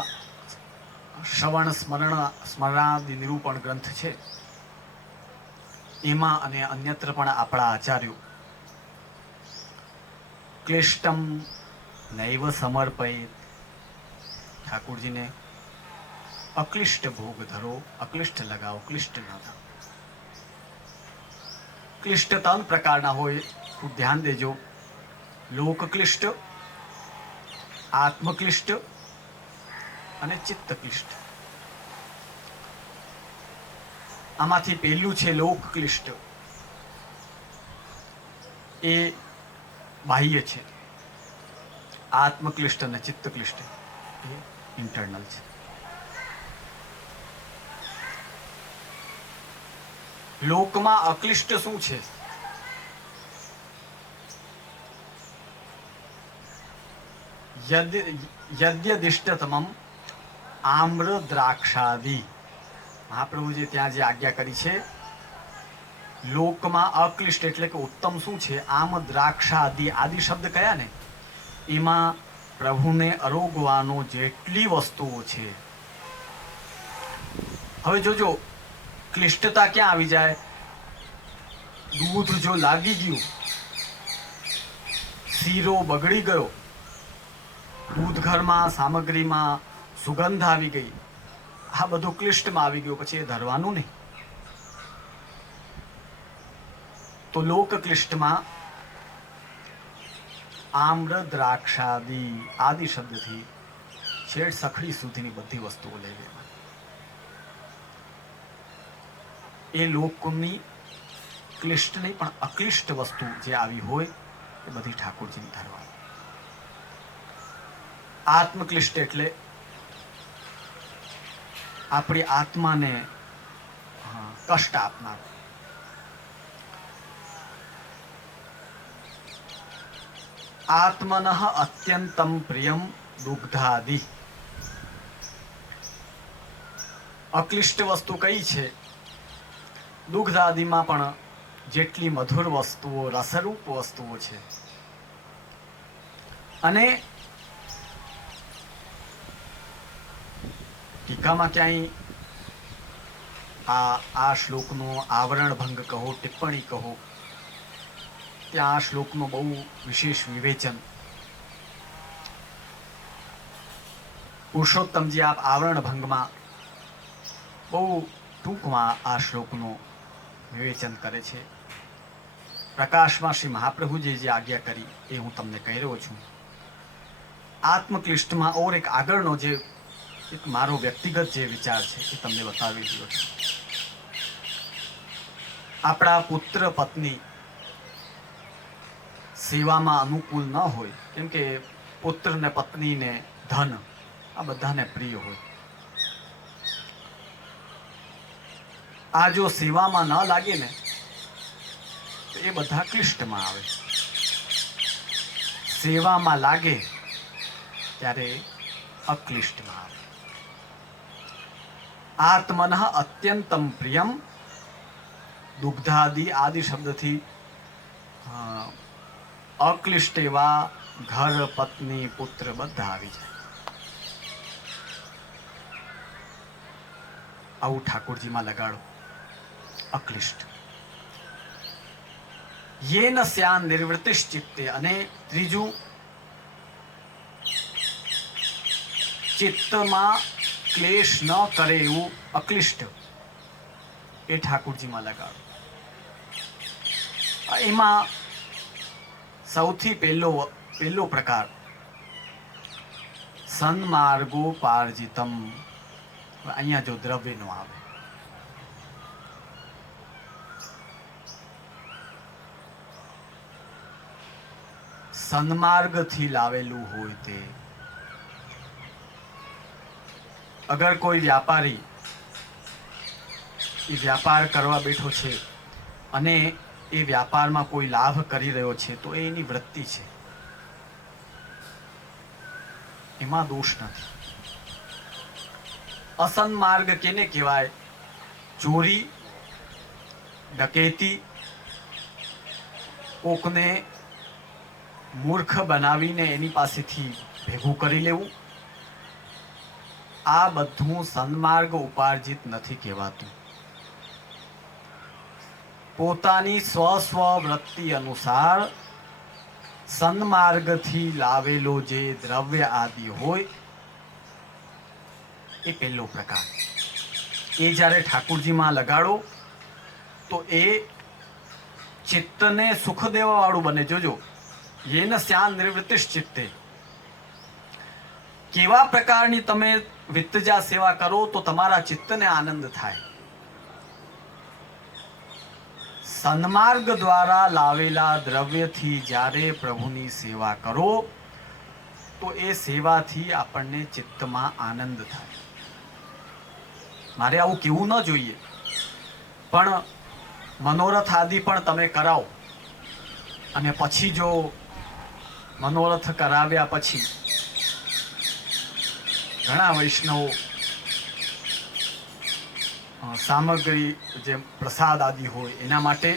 શ્રવણ સ્મરણાદિ નિરૂપણ ગ્રંથ છે, એમાં અને અન્યત્ર પણ આપણા આચાર્યો ક્લિષ્ટમ નૈવ સમર્પયિત, ઠાકોરજીને અક્લિષ્ટ ભોગ ધરો, અક્લિષ્ટ લગાવો, ક્લિષ્ટ ન થાવ. ક્લિષ્ટ 3 પ્રકારના હોય, ખૂબ ધ્યાન દેજો. લોકક્લિષ્ટ, આત્મક્લિષ્ટ અને ચિત્તક્લિષ્ટ. આમાંથી પહેલું છે લોકક્લિષ્ટ. એ બાહ્ય છે. આત્મક્લિષ્ટ અને ચિત્તક્લિષ્ટ એ ઇન્ટરનલ છે. લોકમાં અક્લિષ્ટ શું છે? યદ્યદિષ્ટતમમ આમ્ર દ્રાક્ષાદિ. મહાપ્રભુજી ત્યાં જે આજ્ઞા કરી છે, લોકમાં અક્લિષ્ટ એટલે કે ઉત્તમ શું છે? આમ દ્રાક્ષાદિ. આદિ શબ્દ કયા ને? એમાં પ્રભુને અરોગવાનો જેટલી વસ્તુઓ છે. હવે જોજો, ક્લિષ્ટતા ક્યાં આવી જાય? દૂધ જો લાગી ગયું, શીરો બગડી ગયો, દૂધ ઘરમાં સામગ્રીમાં સુગંધ આવી ગઈ, આ બધું ક્લિષ્ટમાં આવી ગયું, પછી એ ધરવાનું નહીં. તો લોક ક્લિષ્ટમાં આમ્ર દ્રાક્ષાદિ, આદિ શબ્દથી છેડ સખડી સુધીની બધી વસ્તુઓ લઈ લેવાની. એ લોકની ક્લિષ્ટ નહીં પણ અક્લિષ્ટ વસ્તુ જે આવી હોય એ બધી ઠાકોરજીને ધરવાની. આત્મક્લિષ્ટ એટલે આપણી આત્માને કષ્ટ આપનાર. આત્મન અત્યંતમ પ્રિયમ દુગ્ધાદિ. અક્લિષ્ટ વસ્તુ કઈ છે? દુગ્ધાદિમાં પણ જેટલી મધુર વસ્તુઓ, રસરૂપ વસ્તુઓ છે. અને ટીકામાં ક્યાંય આ શ્લોકનો આવરણ ભંગ કહો, ટિપ્પણી કહો, ત્યાં આ શ્લોકનું બહુ વિશેષ વિવેચન પુરુષોત્તમજી આપ આવરણ ભંગમાં બહુ ટૂંકમાં આ શ્લોકનું વિવેચન કરે છે. પ્રકાશમાં શ્રી મહાપ્રભુજીએ જે આજ્ઞા કરી એ હું તમને કહી રહ્યો છું. આત્મક્લિષ્ટમાં ઓર એક આગળનો જે એક મારો વ્યક્તિગત જે વિચાર છે એ તમને બતાવી દીધો છે. આપણા પુત્ર પત્ની સેવામાં અનુકૂળ ન હોય, કેમ કે પુત્ર ને પત્ની ને ધન આ બધાને પ્રિય હોય. આ જો સેવામાં ન લાગે ને તો એ બધા ક્લિષ્ટમાં આવે. સેવામાં લાગે ત્યારે અક્લિષ્ટમાં આવે. આત્મનઃ અત્યંતમ પ્રિયમ. દુગ્ધાદિ આદિ શબ્દથી અક્લિષ્ટ એવા ઘર, પત્ની, પુત્ર બધા આવી જાય. આવું ઠાકોરજીમાં લગાડો અક્લિષ્ટ. યેન સ્યાન નિર્વૃત્તિશ્ચિત્તે. અને ત્રીજું, ચિત્તમાં ક્લેશ ન કરે એવું અક્લિષ્ટ એ ઠાકોરજીમાં લગાડો. એમાં સૌથી પહેલો પ્રકાર સન્માર્ગોપાર્જિતમ. અહીંયા જો દ્રવ્ય નો આવે, સન્માર્ગથી લાવેલું હોય તે. અગર કોઈ વ્યાપારી એ વ્યાપાર કરવા બેઠો છે અને એ વ્યાપારમાં કોઈ લાભ કરી રહ્યો છે તો એ એની વૃત્તિ છે, એમાં દોષ નથી. અસન્માર્ગ કેને કહેવાય? ચોરી, ડકેતી, કોકને મૂર્ખ બનાવીને એની પાસેથી ભેગું કરી લેવું, આ બધું સન્માર્ગ ઉપાર્જિત નથી કહેવાતું. પોતાની સ્વ વૃત્તિ અનુસાર સન્માર્ગથી લાવેલો જે દ્રવ્ય આદિ હોય એ પહેલો પ્રકાર. એ જ્યારે ઠાકોરજીમાં લગાડો તો એ ચિત્તને સુખ દેવા વાળું બને. જોજો, યેન સ્યાન નિવૃત્તિશ્ચિત્તે. કેવા પ્રકારની તમે વિત્તજા સેવા કરો તો તમારા ચિત્તને આનંદ થાય. સન્માર્ગ દ્વારા લાવેલા દ્રવ્યથી જ્યારે પ્રભુની સેવા કરો તો એ સેવાથી આપણને ચિત્તમાં આનંદ થાય. મારે આવું કહેવું ન જોઈએ, પણ મનોરથ આદિ પણ તમે કરાવો અને પછી જો મનોરથ કરાવ્યા પછી ઘણા વૈષ્ણવો સામગ્રી જે પ્રસાદ આદિ હોય એના માટે,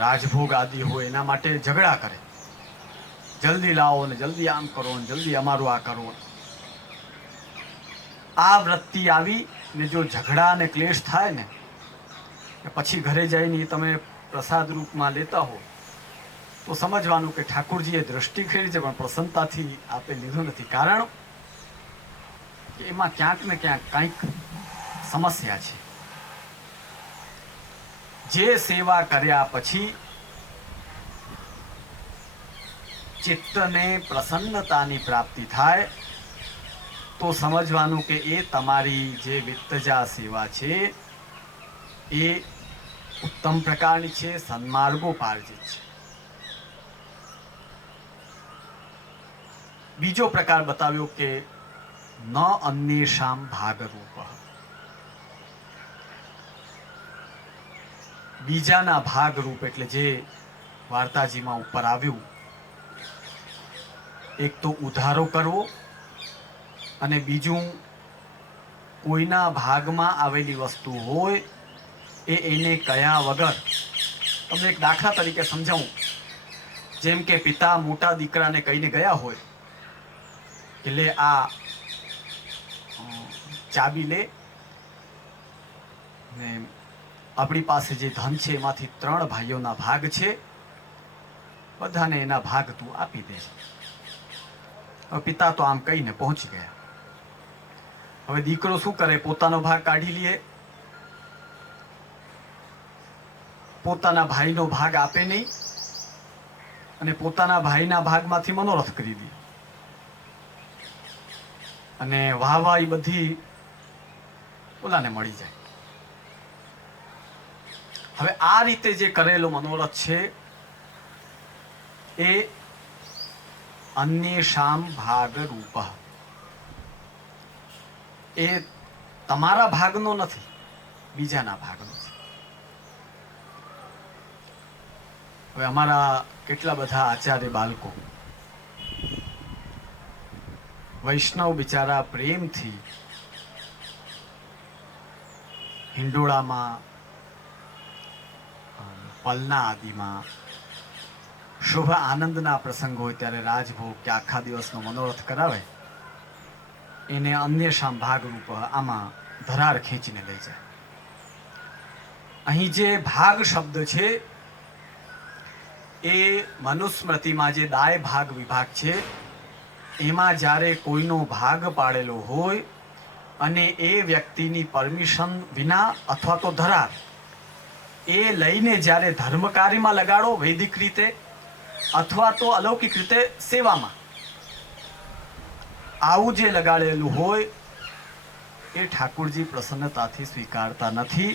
રાજભોગ આદિ હોય એના માટે ઝઘડા કરે. જલ્દી લાવો ને જલ્દી આમ કરો ને જલ્દી અમારું આ કરો. આ વૃત્તિ આવી ને જો ઝઘડા અને ક્લેશ થાય ને પછી ઘરે જઈને તમે પ્રસાદ રૂપમાં લેતા હો તો સમજવાનું કે ઠાકોરજીએ દ્રષ્ટિ કરી છે પણ પ્રસન્નતાથી આપે લીધું નથી. કારણ કે એમાં ક્યાંક ને ક્યાંક કંઈક સમસ્યા છે. જે સેવા કર્યા પછી ચિત્તને પ્રસન્નતાની પ્રાપ્તિ થાય તો સમજવાનું કે એ તમારી જે વિત્તજા સેવા છે એ ઉત્તમ પ્રકારની છે, સન્માર્ગોપાર્જિત છે. બીજો પ્રકાર બતાવ્યો કે ન અન્યેષામ ભાગરૂપ. બીજાના ભાગરૂપ એટલે જે વાર્તાજીમાં ઉપર આવ્યું, એક તો ઉધારો કરવો અને બીજું કોઈના ભાગમાં આવેલી વસ્તુ હોય એને કયા વગર. તમને એક દાખલા તરીકે સમજાવું. જેમ કે પિતા મોટા દીકરાને કહીને ગયા હોય કે લે આ ચાબી લે ને આપણી પાસે જે ધન છે એમાંથી 3 ભાઈઓના ભાગ છે, બધાને એના ભાગ તું આપી દે. હવે પિતા તો આમ કહીને પહોંચી ગયા. હવે દીકરો શું કરે? પોતાનો ભાગ કાઢી લે, પોતાના ભાઈનો ભાગ આપે નહીં અને પોતાના ભાઈના ભાગમાંથી મનોરથ કરી દે અને વાહ એ બધી ઓલાને મળી જાય. હવે આ રીતે જે કરેલો મનોરથ છે એ અન્યેષામ ભાગ રૂપ. એ તમારા ભાગનો નથી, બીજાના ભાગનો છે. હવે અમારા કેટલા બધા આચાર્ય બાળકો વૈષ્ણવ બિચારા પ્રેમથી હિંડોળામાં, પલના આદિમાં શુભ આનંદના પ્રસંગ હોય ત્યારે રાજભોગ કે આખા દિવસનો મનોરથ કરાવે, એને અન્ય શામ ભાગરૂપ આમાં ધરાર ખેંચીને લઈ જાય. અહીં જે ભાગ શબ્દ છે એ મનુસ્મૃતિમાં જે દાય ભાગ વિભાગ છે એમાં જ્યારે કોઈનો ભાગ પાડેલો હોય અને એ વ્યક્તિની પરમિશન વિના અથવા તો ધરાર એ લઈને જ્યારે ધર્મ કાર્યમાં લગાડો વૈદિક રીતે અથવા તો અલૌકિક રીતે સેવામાં, આવું જે લગાડેલું હોય એ ઠાકુરજી પ્રસન્નતાથી સ્વીકારતા નથી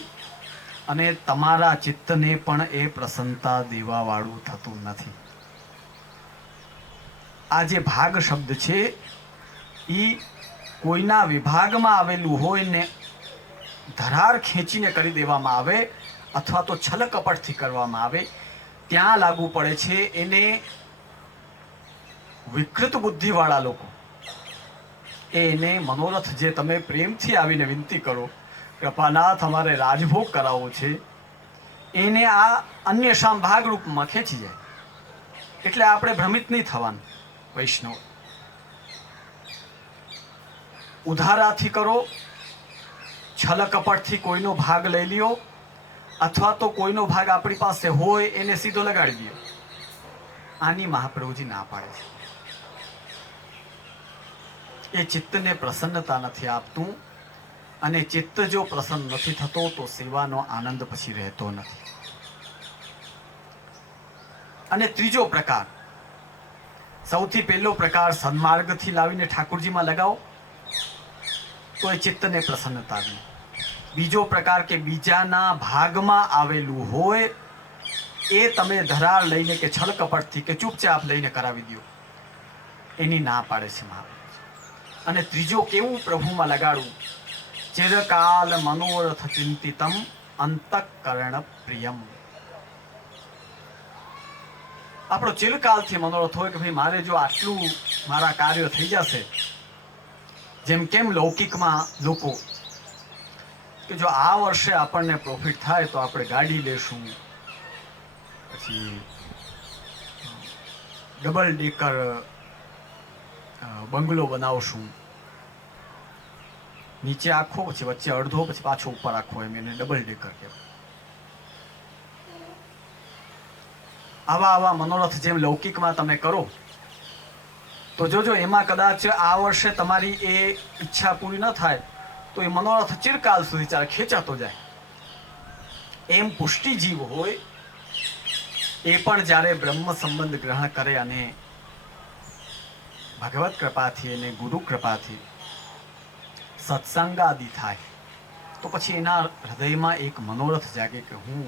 અને તમારા ચિત્તને પણ એ પ્રસન્નતા દેવાવાળું થતું નથી. આ જે ભાગ શબ્દ છે એ કોઈના વિભાગમાં આવેલું હોય ને ધરાર ખેંચીને કરી દેવામાં આવે અથવા તો છલ કપટથી કરવામાં આવે ત્યાં લાગુ પડે છે. એને વિકૃત બુદ્ધિવાળા લોકો એને મનોરથ જે તમે પ્રેમથી આવીને વિનંતી કરો કૃપાનાથ અમારે રાજભોગ કરાવવો છે, એને આ અન્ય શામ ભાગરૂપમાં ખેંચી જાય. એટલે આપણે ભ્રમિત નહીં થવાનું. વૈષ્ણવ ઉધારાથી કરો, છલ કપટથી કોઈનો ભાગ લઈ લ્યો અથવા તો કોઈનો ભાગ આપણી પાસે હોય એને સીધો લગાડી દો. આની મહાપ્રભુજી ના પાડે છે. એ ચિત્તને પ્રસન્નતા નથી આપતું અને ચિત્ત જો પ્રસન્ન નથી થતો તો સેવાનો આનંદ પછી રહેતો નથી. અને ત્રીજો પ્રકાર, સૌથી પહેલો પ્રકાર સન્માર્ગથી લાવીને ઠાકોરજીમાં લગાવો તો એ ચિત્તને પ્રસન્નતા દે. બીજો પ્રકાર કે બીજાના ભાગમાં આવેલું હોય એ તમે ધરાર લઈને કે છલ કપટથી કે ચૂપચાપ લઈને કરાવી દો, એની ના પાડે છે મહારાજ. અને ત્રીજો કેવું પ્રભુમાં લગાડવું, ચિરકાલ મનોરથ ચિંતિતમ અંતઃકરણ પ્રિયમ. આપણો ચિરકાલથી મનોરથ હોય કે ભાઈ મારે જો આટલું મારા કાર્ય થઈ જશે, જેમ કેમ લૌકિકમાં લોકો કે જો આ વર્ષે આપણને પ્રોફિટ થાય તો આપણે ગાડી લેશું, પછી ડબલ ડેકર બંગલો બનાવશું, નીચે આખો પછી વચ્ચે અડધો પછી પાછો ઉપર આખો, એમ એને ડબલ ડેકર કહેવાય. આવા મનોરથ જેમ લૌકિકમાં તમે કરો તો જોજો એમાં કદાચ આ વર્ષે તમારી એ ઈચ્છા પૂરી ન થાય તો એ મનોરથ ચિરકાલ સુધી ચાલે, ખેંચાતો જાય. એમ પુષ્ટિ જીવ હોય એ પણ જ્યારે બ્રહ્મ સંબંધ ગ્રહણ કરે અને ભગવત કૃપાથી અને ગુરુ કૃપાથી સત્સંગ આદિ થાય તો પછી એના હૃદયમાં એક મનોરથ જાગે કે હું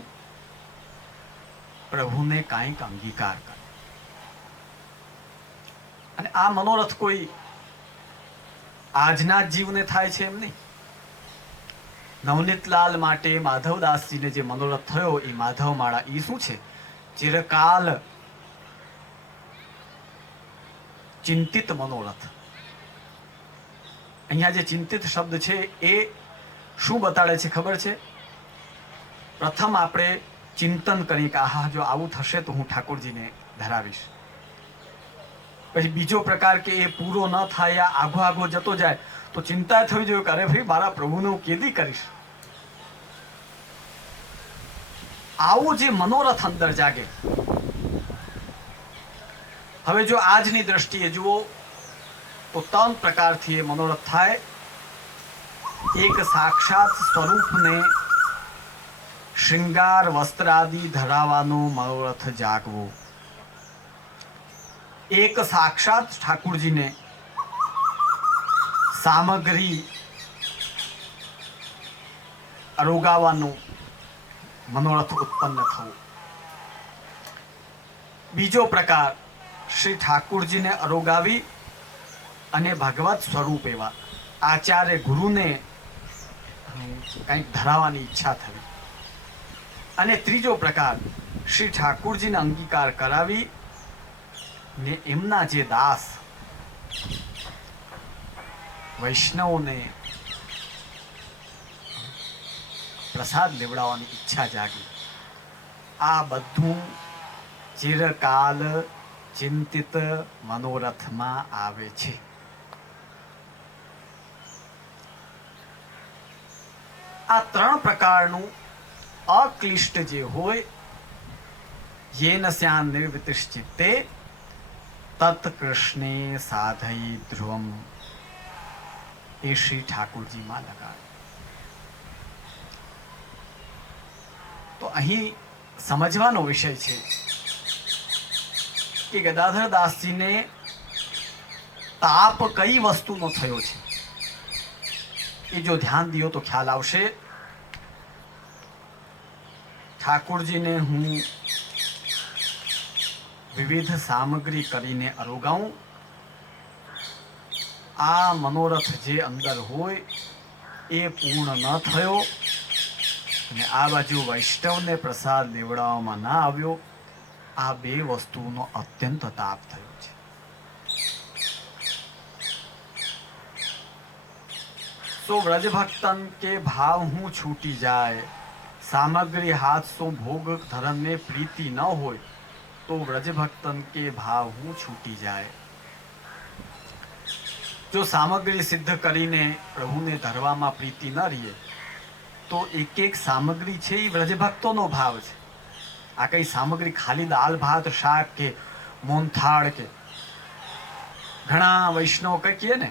પ્રભુને કાંઈક અંગીકાર કરે. અને આ મનોરથ કોઈ આજના જ જીવને થાય છે એમ નહીં. નવનીતલાલ માટે માધવદાસજીને જે મનોરથ થયો એ માધવમાળા, એ શું છે? ચિરકાલ ચિંતિત મનોરથ. અહીંયા જે ચિંતિત શબ્દ છે એ શું બતાડે છે ખબર છે? પ્રથમ આપણે ચિંતન કરી કે આહા જો આવું થશે તો હું ઠાકોરજીને ધરાવીશ. પછી બીજો પ્રકાર કે એ પૂરો ન થાય, આગો આગો જતો જાય તો ચિંતા થવી જોઈએ કે અરે ભાઈ મારા પ્રભુને હું કેદી કરીશ. આવું જે મનોરથ અંદર જાગે. હવે જો આજની દ્રષ્ટિએ જુઓ તો 3 પ્રકારથી એ મનોરથ થાય. એક સાક્ષાત સ્વરૂપને શ્રૃંગાર વસ્ત્રાદિ ધરાવવાનો મનોરથ જાગવો. એક સાક્ષાત ઠાકુરજીને સામગ્રી અરોગાવાનું મનોરથ ઉત્પન્ન થવું. બીજો પ્રકાર શ્રી ઠાકુરજીને અરોગાવી અને ભગવત સ્વરૂપ એવા આચાર્ય ગુરુને કંઈક ધરાવવાની ઈચ્છા થવી. અને ત્રીજો પ્રકાર શ્રી ઠાકુરજીને અંગીકાર કરાવી ને એમના જે દાસ વૈષ્ણવને પ્રસાદ લેવડાવવાની ઈચ્છા જાગી. આ બધું ચિરકાલ ચિંતિત મનોરથમાં આવે છે. આ ત્રણ પ્રકારનું અક્લિષ્ટ જે હોય, યેન સ્યાન નિર્વિતિશ્ચિત્તે તત કૃષ્ણે સાધઈ ધ્રુવમ, એ શ્રી ઠાકોરજીમાં લગાડ. તો અહીં સમજવાનો વિષય છે કે ગદાધર દાસજીને તાપ કઈ વસ્તુનો થયો છે. એ જો ધ્યાન દિયો તો ખ્યાલ આવશે. ઠાકોરજીને હું વિવિધ સામગ્રી કરીને અરોગાઉં, આ મનોરથ જે અંદર હોય એ પૂર્ણ ન થયો, અને આ બાજુ વૈષ્ણવને પ્રસાદ લેવડાવવામાં ના આવ્યો. આ બે વસ્તુનો અત્યંત તાપ થયો છે. સો વ્રજ ભક્તન કે ભાવ હું છૂટી જાય, સામગ્રી હાથ સો ભોગ ધરને પ્રીતિ ન હોય, તો વ્રજ ભક્તન કે ભાવ હું છૂટી જાય. જો સામગ્રી સિદ્ધ કરીને પ્રભુને ધરવામાં પ્રીતિ ન રહે, તો એક એક સામગ્રી છે એ વ્રજ ભક્તોનો ભાવ છે. આ કઈ સામગ્રી ખાલી દાલ ભાત શાક કે મોનથાળ કે ઘણા વૈષ્ણવ કઈ કહે ને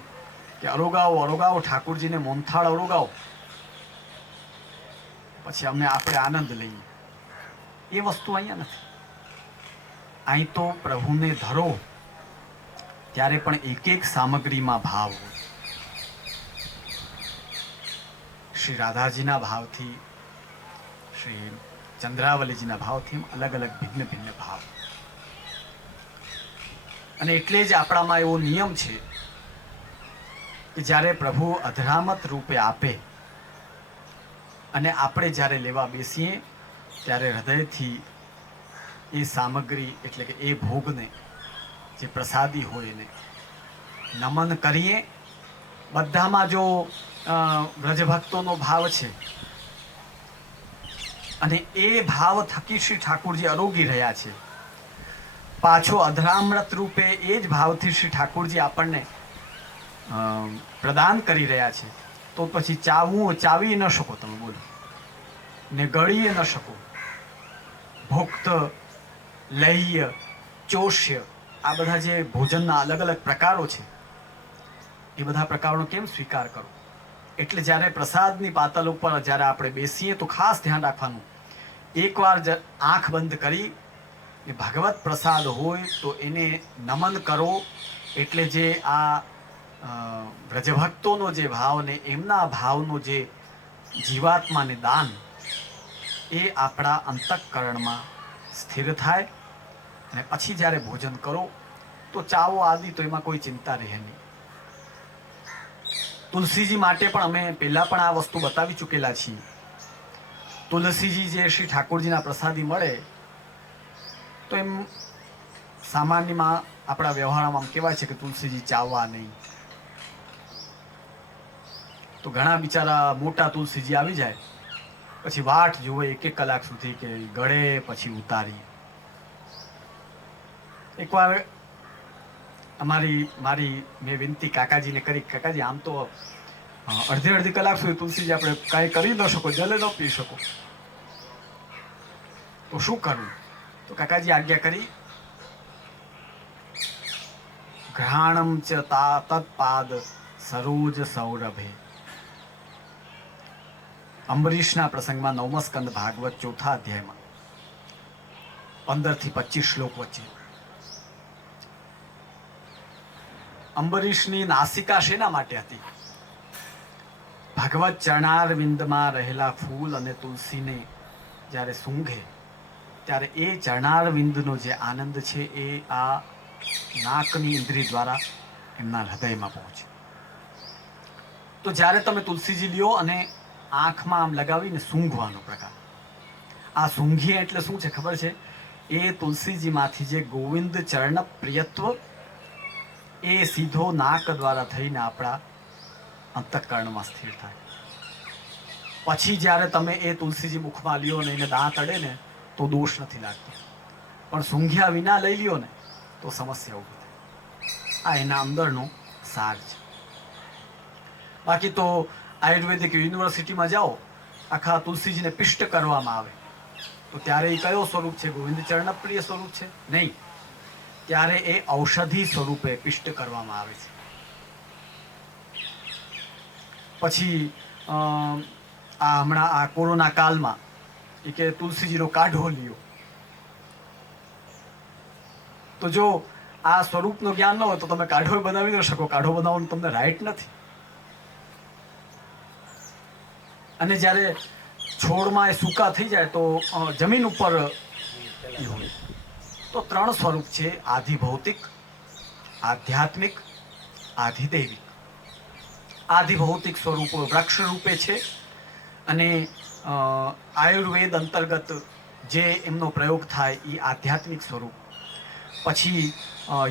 કે અરોગાવો અરોગાવો ઠાકોરજીને મોનથાળ અરોગાવો, પછી આપણે આનંદ લઈએ. એ વસ્તુ અહીંયા નથી. અહીં તો પ્રભુને ધરો ત્યારે પણ એક એક સામગ્રીમાં ભાવ હોય. શ્રી રાધાજીના ભાવથી, શ્રી ચંદ્રાવલીજીના ભાવથી અલગ અલગ ભિન્ન ભિન્ન ભાવ. અને એટલે જ આપણામાં એવો નિયમ છે કે જ્યારે પ્રભુ અધરામત રૂપે આપે અને આપણે જ્યારે લેવા બેસીએ ત્યારે હૃદયથી એ સામગ્રી એટલે કે એ ભોગને, જે પ્રસાદી હોય એને નમન કરીએ. બધામાં જો વ્રજભક્તોનો ભાવ છે અને એ ભાવ થકી શ્રી ઠાકોરજી અરોગી રહ્યા છે. પાછો અધરામૃત રૂપે એ જ ભાવથી શ્રી ઠાકોરજી આપણને પ્રદાન કરી રહ્યા છે. તો પછી ચાવી ન શકો તમે, બોલો, ને ગળી ન શકો. ભુક્ત, લહ્ય, ચોષ્ય, આ બધા જે ભોજનના અલગ અલગ પ્રકારો છે, એ બધા પ્રકારોનો કેમ સ્વીકાર કરો? એટલે જ્યારે પ્રસાદની પાતલ ઉપર જ્યારે આપણે બેસીએ તો ખાસ ધ્યાન રાખવાનું, એકવાર આંખ બંધ કરી એ ભગવત પ્રસાદ હોય તો એને નમન કરો. એટલે જે આ વ્રજભક્તોનો જે ભાવ ને એમના ભાવનો જે જીવાત્માને દાન, એ આપણા અંતઃકરણમાં સ્થિર થાય. અને પછી જ્યારે ભોજન કરો તો ચાવો આદિ તો એમાં કોઈ ચિંતા રહે નહીં. તુલસીજી માટે પણ અમે પહેલા પણ આ વસ્તુ બતાવી ચૂકેલા છીએ. તુલસીજી જે શ્રી ઠાકોરજીના પ્રસાદી મળે તો એમ સામાન્યમાં આપણા વ્યવહારમાં કહેવાય છે કે તુલસીજી ચાવવા નહીં. તો ઘણા બિચારા મોટા તુલસીજી આવી જાય પછી વાટ જુએ 1 કલાક સુધી કે ગળે પછી ઉતારી. એકવાર મેં વિનંતી કાકાજીને કરી, કાકાજી આમ તો અડધી કલાક સુધી તુલસીજી આપણે કાંઈ કરી ન શકો, જલે ન પી શકો, તો શું કરવું? તો કાકાજી આજ્ઞા કરી, ઘ્રાણમ ચ તત્પાદ સરોજ સૌરભે. અંબરીશના પ્રસંગમાં 9મા સ્કંદ ભાગવત 4થા અધ્યાયમાં 15 થી 25 શ્લોક વચ્ચે અંબરીશની નાસિકા શેના માટે હતી? ભગવત ચરણારવિંદમાં રહેલા ફૂલ અને તુલસીને જ્યારે સૂંઘે ત્યારે એ ચરણારવિંદનો જે આનંદ છે એ આ નાકની ઇન્દ્રિય દ્વારા એમના હૃદયમાં પહોંચે. તો જ્યારે તમે તુલસીજી લ્યો અને આંખમાં આમ લગાવીને સૂંઘવાનો પ્રકાર, આ સૂંઘીએ એટલે શું છે ખબર છે? એ તુલસીજીમાંથી જે ગોવિંદ ચરણ પ્રિયત્વ એ સીધો નાક દ્વારા થઈને આપણા અંતઃકરણમાં સ્થિર થાય. પછી જ્યારે તમે એ તુલસીજી મુખમાં લ્યો ને એને દાંત અડે ને તો દોષ નથી લાગતો, પણ સૂંઘ્યા વિના લઈ લ્યો ને તો સમસ્યા ઊભી થાય. આ એના અંદરનો સાર છે. બાકી તો આયુર્વેદિક યુનિવર્સિટીમાં જાઓ, આખા તુલસીજીને પિષ્ટ કરવામાં આવે તો ત્યારે એ કયો સ્વરૂપ છે? ગોવિંદ ચરણપ્રિય સ્વરૂપ છે? નહીં, ત્યારે એ ઔષધિ સ્વરૂપે પિષ્ટ કરવામાં આવે છે. પછી આ હમણાં આ કોરોના કાલમાં એ કે તુલસીજીનો કાઢો લ્યો, તો જો આ સ્વરૂપનું જ્ઞાન ન હોય તો તમે કાઢો બનાવી ન શકો. કાઢો બનાવવાનું તમને રાઈટ નથી. અને જ્યારે છોડમાં એ સૂકા થઈ જાય તો જમીન ઉપર હોય. તો 3 સ્વરૂપ છે: આધિ ભૌતિક, આધ્યાત્મિક, આધિદૈવિક. આધિ ભૌતિક સ્વરૂપ વૃક્ષ રૂપે છે, અને આયુર્વેદ અંતર્ગત જે એમનો પ્રયોગ થાય એ આધ્યાત્મિક સ્વરૂપ. પછી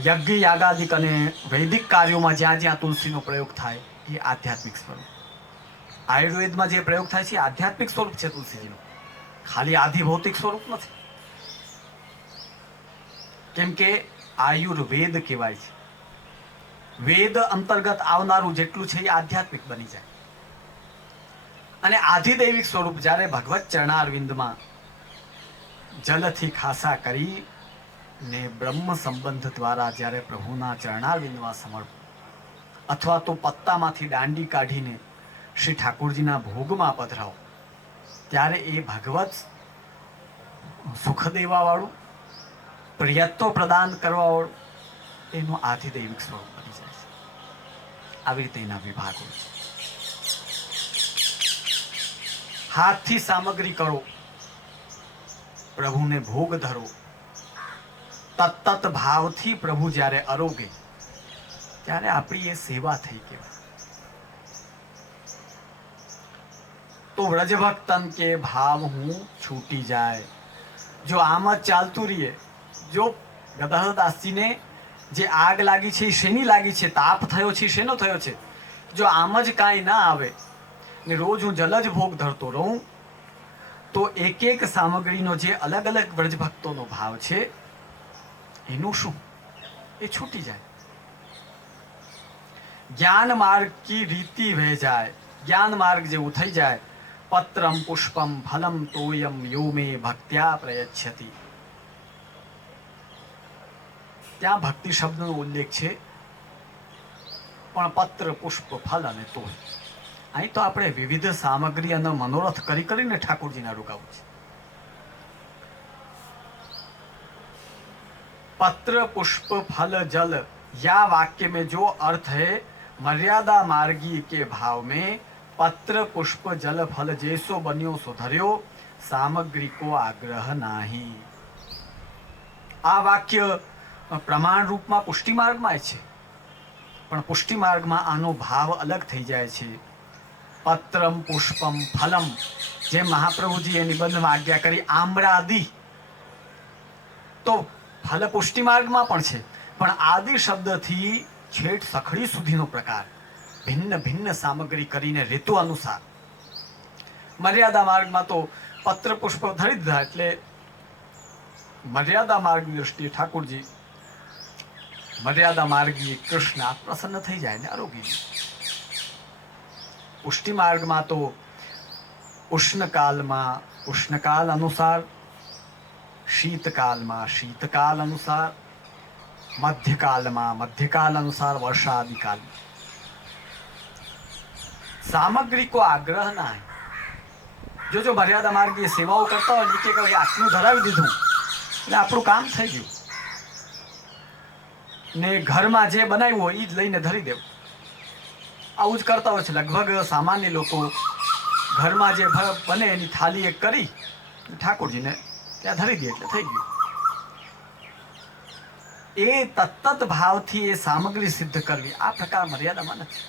યજ્ઞ યાગાદિક અને વૈદિક કાર્યોમાં જ્યાં જ્યાં તુલસીનો પ્રયોગ થાય એ આધ્યાત્મિક સ્વરૂપ. આયુર્વેદમાં જે પ્રયોગ થાય છે એ આધ્યાત્મિક સ્વરૂપ છે તુલસીજીનો, ખાલી આધિ ભૌતિક સ્વરૂપ નથી. કેમ કે આયુર્વેદ કહેવાય છે. વેદ અંતર્ગત આવનારું જેટલું છે એ આધ્યાત્મિક બની જાય. અને આધિદૈવિક સ્વરૂપ જ્યારે ભગવત ચરણારવિંદમાં જલથી ખાસા કરી ને બ્રહ્મ સંબંધ દ્વારા જ્યારે પ્રભુના ચરણારવિંદમાં સમર્પણ, અથવા તો પત્તામાંથી દાંડી કાઢીને શ્રી ઠાકોરજીના ભોગમાં પધરાવો, ત્યારે એ ભગવત સુખ દેવા વાળું, પ્રિયત્વ પ્રદાન કરવા વાળું એનું આધિદૈવિક સ્વરૂપ બની જાય છે. આવી રીતે એના વિભાગો છે. હાથથી સામગ્રી કરો, પ્રભુને ભોગ ધરો, તત્તત ભાવથી પ્રભુ જ્યારે આરોગે ત્યારે આપણી એ સેવા થઈ કહેવાય. તો વ્રજભક્તન કે ભાવ હું છૂટી જાય. જો આમ જ ચાલતું રહીએ, જો ગદાધરદાસજીને જે આગ લાગી છે એ શેની લાગી છે, તાપ થયો છે શેનો થયો છે, જો આમ જ કાંઈ ના આવે ને રોજ હું જલ જ ભોગ ધરતો રહું, તો એક એક સામગ્રીનો જે અલગ અલગ વ્રજભક્તોનો ભાવ છે એનું શું? એ છૂટી જાય. જ્ઞાન માર્ગ કી રીતિ વહી જાય. જ્ઞાન માર્ગ જેવું થઈ જાય. પત્રમ પુષ્પમ ફલમ તોયમ યો મે ભક્ત્યા પ્રયચ્છતિ. ત્યાં ભક્તિ શબ્દનો ઉલ્લેખ છે, પણ પત્ર, પુષ્પ, ફલ અને તોય, અહીં તો આપણે વિવિધ સામગ્રી અને મનોરથ કરીને ઠાકોરજીના રોકાવું છે. पत्र पुष्प फल जल या वाक्य में जो अर्थ है मर्यादा मार्गी के भाव में पत्र पुष्प जल फल जैसो बन्यो सो धर्यो सामग्री को आग्रह नाही. આ વાક્ય પ્રમાણ રૂપમાં પુષ્ટિ માર્ગમાં છે, પણ પુષ્ટિ માર્ગમાં આનો ભાવ અલગ થઈ જાય છે. પત્રમ પુષ્પમ ફલમ, જે મહાપ્રભુજીએ નિબંધમાં આજ્ઞા કરી આમ્રાદિ, તો ફલ પુષ્ટિ માર્ગમાં પણ છે, પણ આદિ શબ્દથી છેટ સખડી સુધીનો પ્રકાર ભિન્ન ભિન્ન સામગ્રી કરીને ઋતુ અનુસાર. મર્યાદા માર્ગમાં તો પત્ર પુષ્પ ધરી દીધા એટલે મર્યાદા માર્ગની દ્રષ્ટિએ ઠાકોરજી, મર્યાદા માર્ગી કૃષ્ણ પ્રસન્ન થઈ જાય ને આરોગી. પુષ્ટિ માર્ગમાં તો ઉષ્ણકાલમાં ઉષ્ણકાલ અનુસાર, શીતકાલમાં શીતકાલ અનુસાર, મધ્યકાલમાં મધ્યકાલ અનુસાર, વર્ષા આદિ કાલ. સામગ્રી કો આગ્રહ ના હૈ. જો મર્યાદા માર્ગી સેવાઓ કરતા હોય નીચે કહે આટલું ધરાવી દીધું એટલે આપણું કામ થઈ ગયું, ને ઘરમાં જે બનાવ્યું હોય એ જ લઈને ધરી દેવું. આવું જ કરતા હોય છે લગભગ સામાન્ય લોકો. ઘરમાં જે બને એની થાળી એક કરી ઠાકોરજીને ત્યાં ધરી દે એટલે થઈ ગયું. એ તત્ત ભાવથી એ સામગ્રી સિદ્ધ કરવી આ પ્રકાર મર્યાદામાં નથી.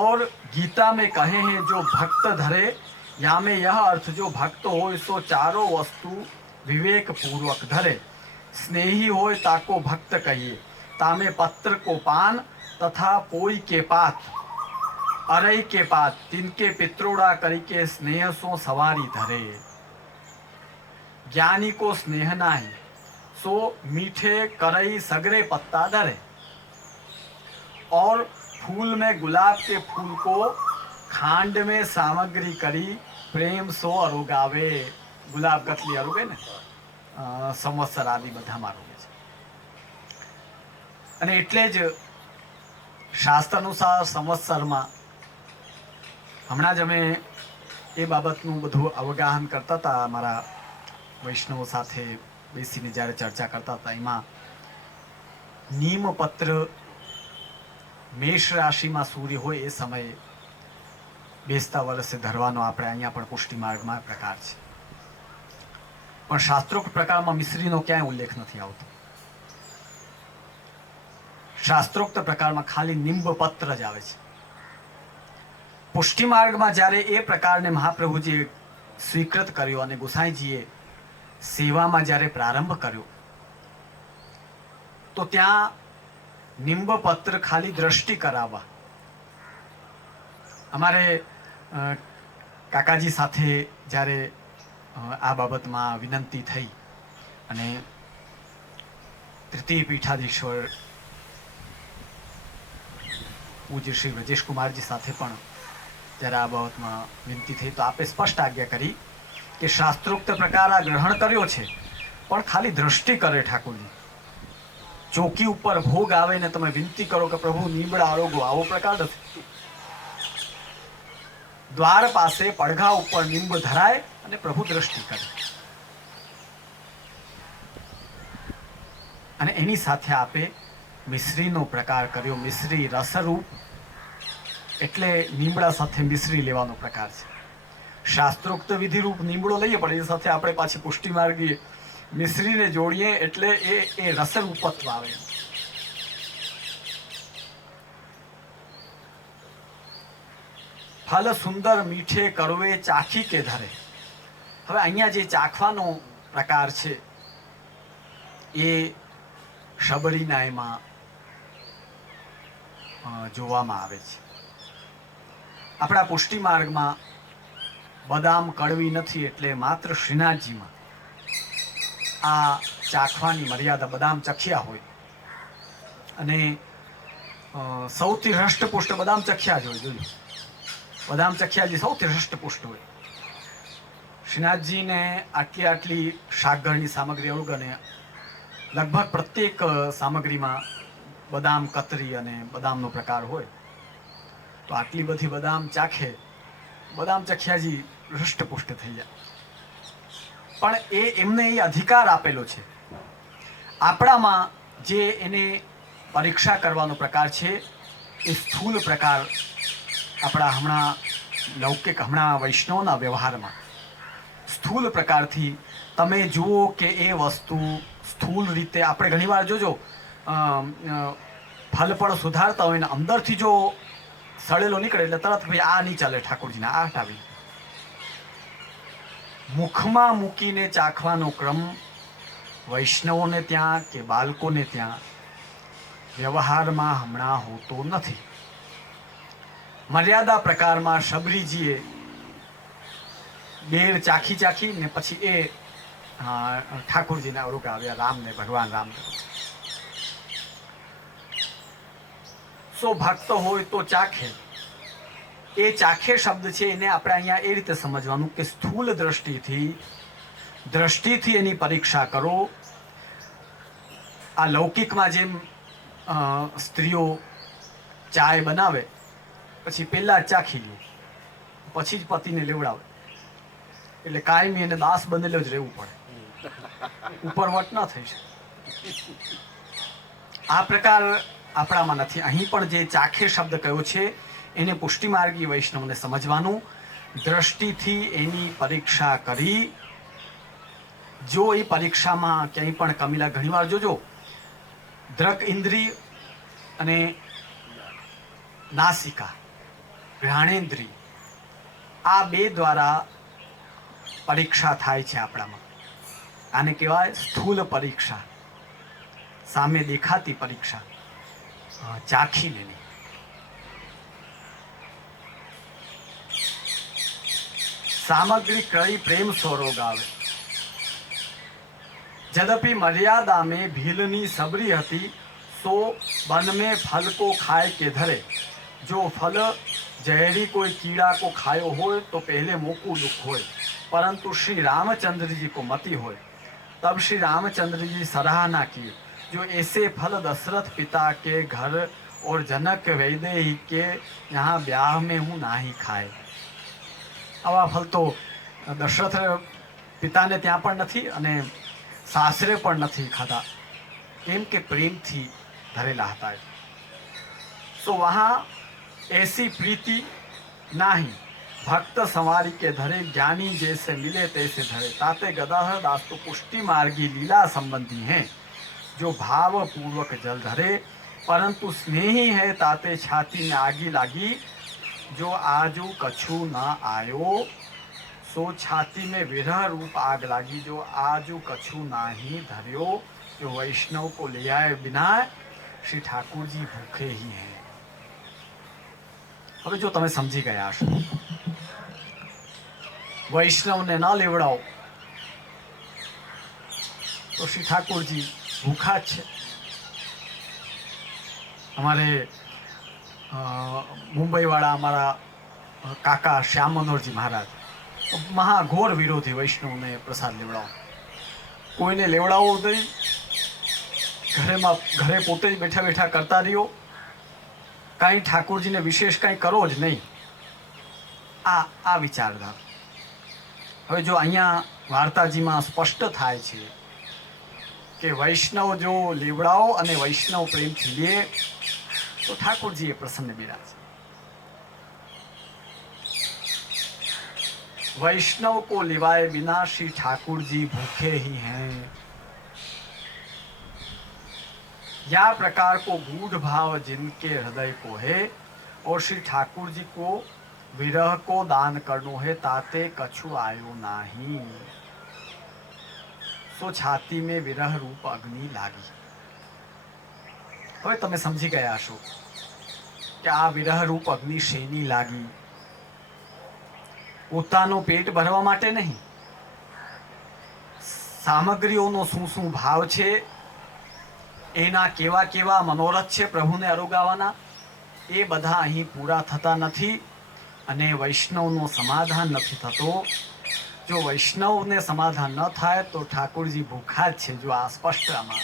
और गीता में कहे हैं जो भक्त धरे, या में यह अर्थ जो भक्त हो सो चारों वस्तु विवेक पूर्वक धरे. स्नेही हो ताको भक्त कहिए, तामे पत्र को पान तथा पोई के पात. अरई के पात तिनके पित्रोड़ा करी के स्नेह सो सवारी धरे। ज्ञानी को स्नेह नाही सो मीठे करई सगरे पत्ता धरे। और फूल में गुलाब के फूल को खांड में सामग्री करी प्रेम सो अरुगावे। गुलाब गतली अरुगे ने संवत्सर आदि बधाમાં અરુગે છે। અને એટલે જ શાસ્ત્ર અનુસાર સંવત્સરમાં હમણાં જ અમે એ બાબતનું બધું અવગાહન કરતા હતા, અમારા વૈષ્ણવો સાથે બેસીને જ્યારે ચર્ચા કરતા હતા, એમાં નીમપત્ર મેષ રાશિમાં સૂર્ય હોય એ સમયે બેસતા વર્ષે ધરવાનો આપણે અહીંયા પણ પુષ્ટિ માર્ગમાં પ્રકાર છે, પણ શાસ્ત્રોક્ત પ્રકારમાં મિશ્રીનો ક્યાંય ઉલ્લેખ નથી આવતો। શાસ્ત્રોક્ત પ્રકારમાં ખાલી નિંબપત્ર જ આવે છે। પુષ્ટિ માર્ગમાં જ્યારે એ પ્રકારને મહાપ્રભુજીએ સ્વીકૃત કર્યો અને ગોસાઈજીએ સેવામાં જ્યારે પ્રારંભ કર્યો તો ત્યાં નિંબપત્ર ખાલી દ્રષ્ટિ કરાવવા અમારે કાકાજી સાથે જ્યારે આ બાબતમાં વિનંતી થઈ અને તૃતીય પીઠાધીશ્વર પૂજ્ય શ્રી વ્રજેશ કુમારજી સાથે પણ જ્યારે આ બાબતમાં વિનંતી થઈ તો આપે સ્પષ્ટ આજ્ઞા કરી કે શાસ્ત્રોક્ત પ્રકાર આ ગ્રહણ કર્યો છે, પણ ખાલી દ્રષ્ટિ કરે ઠાકોરજી। ચોકી ઉપર ભોગ આવે ને તમે વિનંતી કરો કે પ્રભુ નીમડા આરોગો, આવો પ્રકાર નથી। દ્વાર પાસે પડઘા ઉપર નિંબ ધરાય અને પ્રભુ દ્રષ્ટિ કરે, અને એની સાથે આપે મિશ્રીનો પ્રકાર કર્યો। મિશ્રી રસરૂપ એટલે નીમડા સાથે મિશ્રી લેવાનો પ્રકાર છે। શાસ્ત્રોક્ત વિધિરૂપ નીમડો લઈએ પણ એ સાથે આપણે પાછી પુષ્ટિ માર્ગીય મિશ્રીને જોડીએ એટલે એ રસરૂપત્વ આવે। ફલ સુંદર મીઠે કડવે ચાખી કે ધરે। હવે અહીંયા જે ચાખવાનો પ્રકાર છે એ શબરીના એમાં જોવામાં આવે છે। આપણા પુષ્ટિ માર્ગમાં બદામ કડવી નથી એટલે માત્ર શ્રીનાથજીમાં આ ચાખવાની મર્યાદા, બદામ ચખ્યા હોય અને સૌથી હૃષ્ટપુષ્ટ બદામ ચખ્યા જ હોય। જોયું, બદામ ચખ્યાજી સૌથી હૃષ્ટપુષ્ટ હોય। શ્રીનાથજીને આટલી શાકગળની સામગ્રી અવગણે અને લગભગ પ્રત્યેક સામગ્રીમાં બદામ કતરી અને બદામનો પ્રકાર હોય, તો આટલી બધી બદામ ચાખે, બદામ ચખ્યાજી હૃષ્ટપુષ્ટ થઈ જાય। પણ એમને એ અધિકાર આપેલો છે। આપણામાં જે એને પરીક્ષા કરવાનો પ્રકાર છે એ સ્થૂલ પ્રકાર આપણા હમણાં લૌકિક હમણાં વૈષ્ણવના વ્યવહારમાં સ્થૂલ પ્રકારથી તમે જુઓ કે એ વસ્તુ સ્થૂલ રીતે આપણે ઘણીવાર જોજો ફલ પણ સુધારતા હોય ને અંદરથી જો સળેલો નીકળે એટલે તરત ભાઈ આ નહીં ચાલે, ઠાકોરજીને આ હટાવી। મુખમાં મૂકીને ચાખવાનો ક્રમ વૈષ્ણવોને ત્યાં કે બાળકોને ત્યાં વ્યવહારમાં હમણાં હોતો નથી। મર્યાદા પ્રકારમાં શબરીજીએ બેર ચાખી ને પછી એ ઠાકોરજીના અવરોગ આવ્યા, રામને, ભગવાન રામને। સો ભક્ત હોય તો ચાખે, એ ચાખે શબ્દ છે એને આપણે અહીંયા એ રીતે સમજવાનું કે સ્થૂલ દ્રષ્ટિથી એની પરીક્ષા કરો। આ લૌકિકમાં જેમ સ્ત્રીઓ ચાય બનાવે પછી પહેલા જ ચાખી લે પછી જ પતિને લેવડાવે, એટલે કાયમી એને દાસ બનેલો જ રહેવું પડે, ઉપરવટ ન થઈ શકે। આ પ્રકાર આપણામાં નથી। અહીં પણ જે ચાખે શબ્દ કયો છે એને પુષ્ટિમાર્ગી વૈષ્ણવને સમજવાનું, દ્રષ્ટિથી એની પરીક્ષા કરી। જો એ પરીક્ષામાં ક્યાંય પણ કમીલા, ઘણીવાર જોજો દ્રક ઇન્દ્રિય અને નાસિકા ઘ્રાણેન્દ્રિય આ બે દ્વારા પરીક્ષા થાય છે આપણામાં। આને કહેવાય સ્થૂલ પરીક્ષા, સામે દેખાતી પરીક્ષા, ચાખી લેની। सामग्री कई प्रेम स्वरो गावे। यद्यपि मर्यादा में भीलनी सबरी हती, सो वन में फल को खाए के धरे। जो फल जहरी कोई कीड़ा को खायो हो तो पहले मोकू दुख होए, परंतु श्री रामचंद्र जी को मति होए। तब श्री रामचंद्र जी सराहना की, जो ऐसे फल दशरथ पिता के घर और जनक वैदेही के यहाँ ब्याह में हूँ ना ही खाए। आवा फल तो दशरथ पिता ने ત્યાં પણ નથી અને સાસરે પણ નથી ખાધા, કેમ કે પ્રેમથી ધરેલા હતા। तो वहाँ ऐसी प्रीति नाही। भक्त संवारी के धरे, ज्ञानी जैसे मिले तैसे धरे। ताते गदाधर दास तो पुष्टि मार्गी लीला संबंधी हैं, जो भाव पूर्वक जल धरे। परंतु स्नेही है ताते छाती में आगी लागी, जो आजू कछु न आयो। सो छाती में विरह रूप आग लागी, जो आजू कछु नाही धर्यो। जो वैष्णव को ले आए बिना श्री ठाकुर जी भूखे ही हैं। હવે જો તમે સમજી ગયા હશો, વૈષ્ણવને ન લેવડાવો તો શ્રી ઠાકોરજી ભૂખા જ છે। અમારે મુંબઈવાળા અમારા કાકા શ્યામ મનોહરજી મહારાજ મહાઘોર વિરોધી વૈષ્ણવને પ્રસાદ લેવડાવો। કોઈને લેવડાવો નહીં, ઘરે પોતે જ બેઠા બેઠા કરતા રહ્યો, કાંઈ ઠાકોરજીને વિશેષ કાંઈ કરો જ નહીં। આ વિચારધારા હવે જો અહીંયા વાર્તાજીમાં સ્પષ્ટ થાય છે કે વૈષ્ણવ જો લેવડાવો અને વૈષ્ણવ પ્રેમથી લે તો ઠાકોરજી એ પ્રસન્ન બિરાજે। वैष्णव को लिवाए बिना श्री ठाकुर जी भूखे ही हैं। या प्रकार को गूढ़ भाव जिनके हृदय को है, और श्री ठाकुर जी को विरह को दान करनो है, ताते कछु आयो नाही। सो छाती में विरह रूप अग्नि लागी। હવે તમે સમજી ગયા છો કે આ વિરહ રૂપ અગ્નિ શેની લાગી? પોતાનું પેટ ભરવા માટે નહીં, સામગ્રીઓનો શું ભાવ છે, એના કેવા કેવા મનોરથ છે પ્રભુને અરોગાવાના, એ બધા અહીં પૂરા થતા નથી અને વૈષ્ણવનું સમાધાન નથી થતો। જો વૈષ્ણવને સમાધાન ન થાય તો ઠાકોરજી ભૂખા જ છે। જો આ સ્પષ્ટ આમાં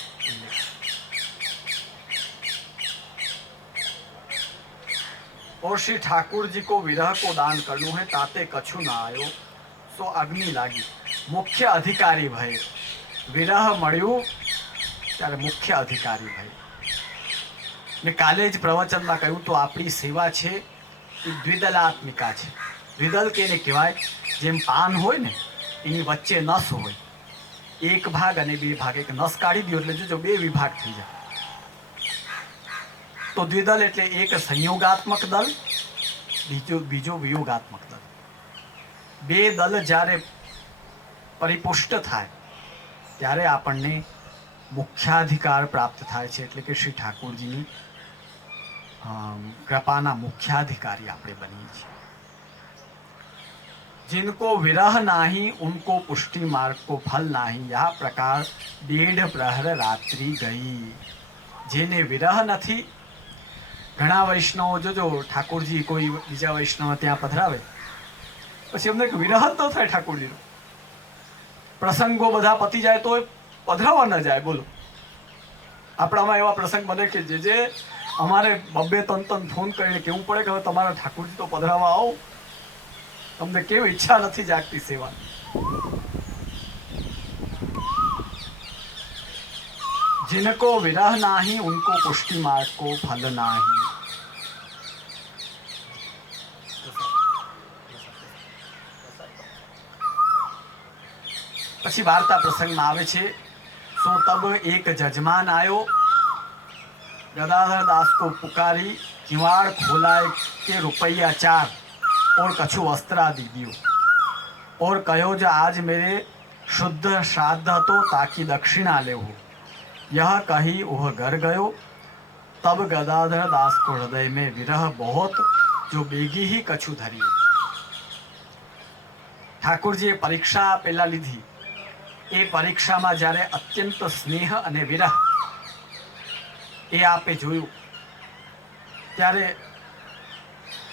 और श्री ठाकुर जी को विरह को दान करनु है, ताते कछु ना आयो। सो अग्नि लागी। मुख्य अधिकारी भय। विरह मळ्યું ત્યારે મુખ્ય અધિકારી ભય। મેં કાલે જ પ્રવચનમાં કહ્યું તો આપણી સેવા છે એ દ્વિદલાત્મિકા છે। દ્વિદલ કેને કહેવાય? જેમ પાન હોય ને એની વચ્ચે નસ હોય, એક ભાગ અને બે ભાગ, એક નસ કાઢી દો એટલે જો બે વિભાગ થઈ જાય। તો દ્વિદલ એટલે એક સંયોગાત્મક દલ, બીજો વિયોગાત્મક દલ। બે દલ જ્યારે પરિપુષ્ટ થાય ત્યારે આપણને મુખ્યાધિકાર પ્રાપ્ત થાય છે, એટલે કે શ્રી ઠાકોરજીની કૃપાના મુખ્યાધિકારી આપણે બનીએ છીએ। जिनको विरह नाही उनको पुष्टि मार्ग को फल नाही। यह प्रकार 1.5 प्रहर रात्रि गई। जेने विरह નથી, ઘણા વૈષ્ણવો જોજો ઠાકોરજી કોઈ બીજા વૈષ્ણવ ત્યાં પધરાવે પછી એમને વિરહ જ ન થાય ઠાકોરજીનો। પ્રસંગો બધા પતી જાય તો પધરાવા ન જાય। બોલો, આપણામાં એવા પ્રસંગ બને કે જે અમારે 2-3 ફોન કરીને કહેવું પડે કે હવે તમારા ઠાકોરજી તો પધરાવા આવો। તમને કેવી ઈચ્છા નથી જાગતી સેવાની। जिनको विरह नाही उनको पुष्टि मार्ग को फल नाही। પછી વાર્તા પ્રસંગમાં આવે છે। सो तब एक जजमान आयो, गदाधर दास को पुकारी, किवाड़ खोलाए के रुपया 4 और कछु वस्त्र आदि दियो, और कहो जो आज मेरे शुद्ध श्राद्ध तो ताकि दक्षिणा ले हो। यह कही वह घर गयो। तब गदाधर दास को हृदय में विरह बहुत, जो बेगी ही कछु धरी। ઠાકોરજીએ પરીક્ષા પેલા લીધી. એ પરીક્ષામાં જ્યારે અત્યંત સ્નેહ અને વિરહ એ આપે જોયું, ત્યારે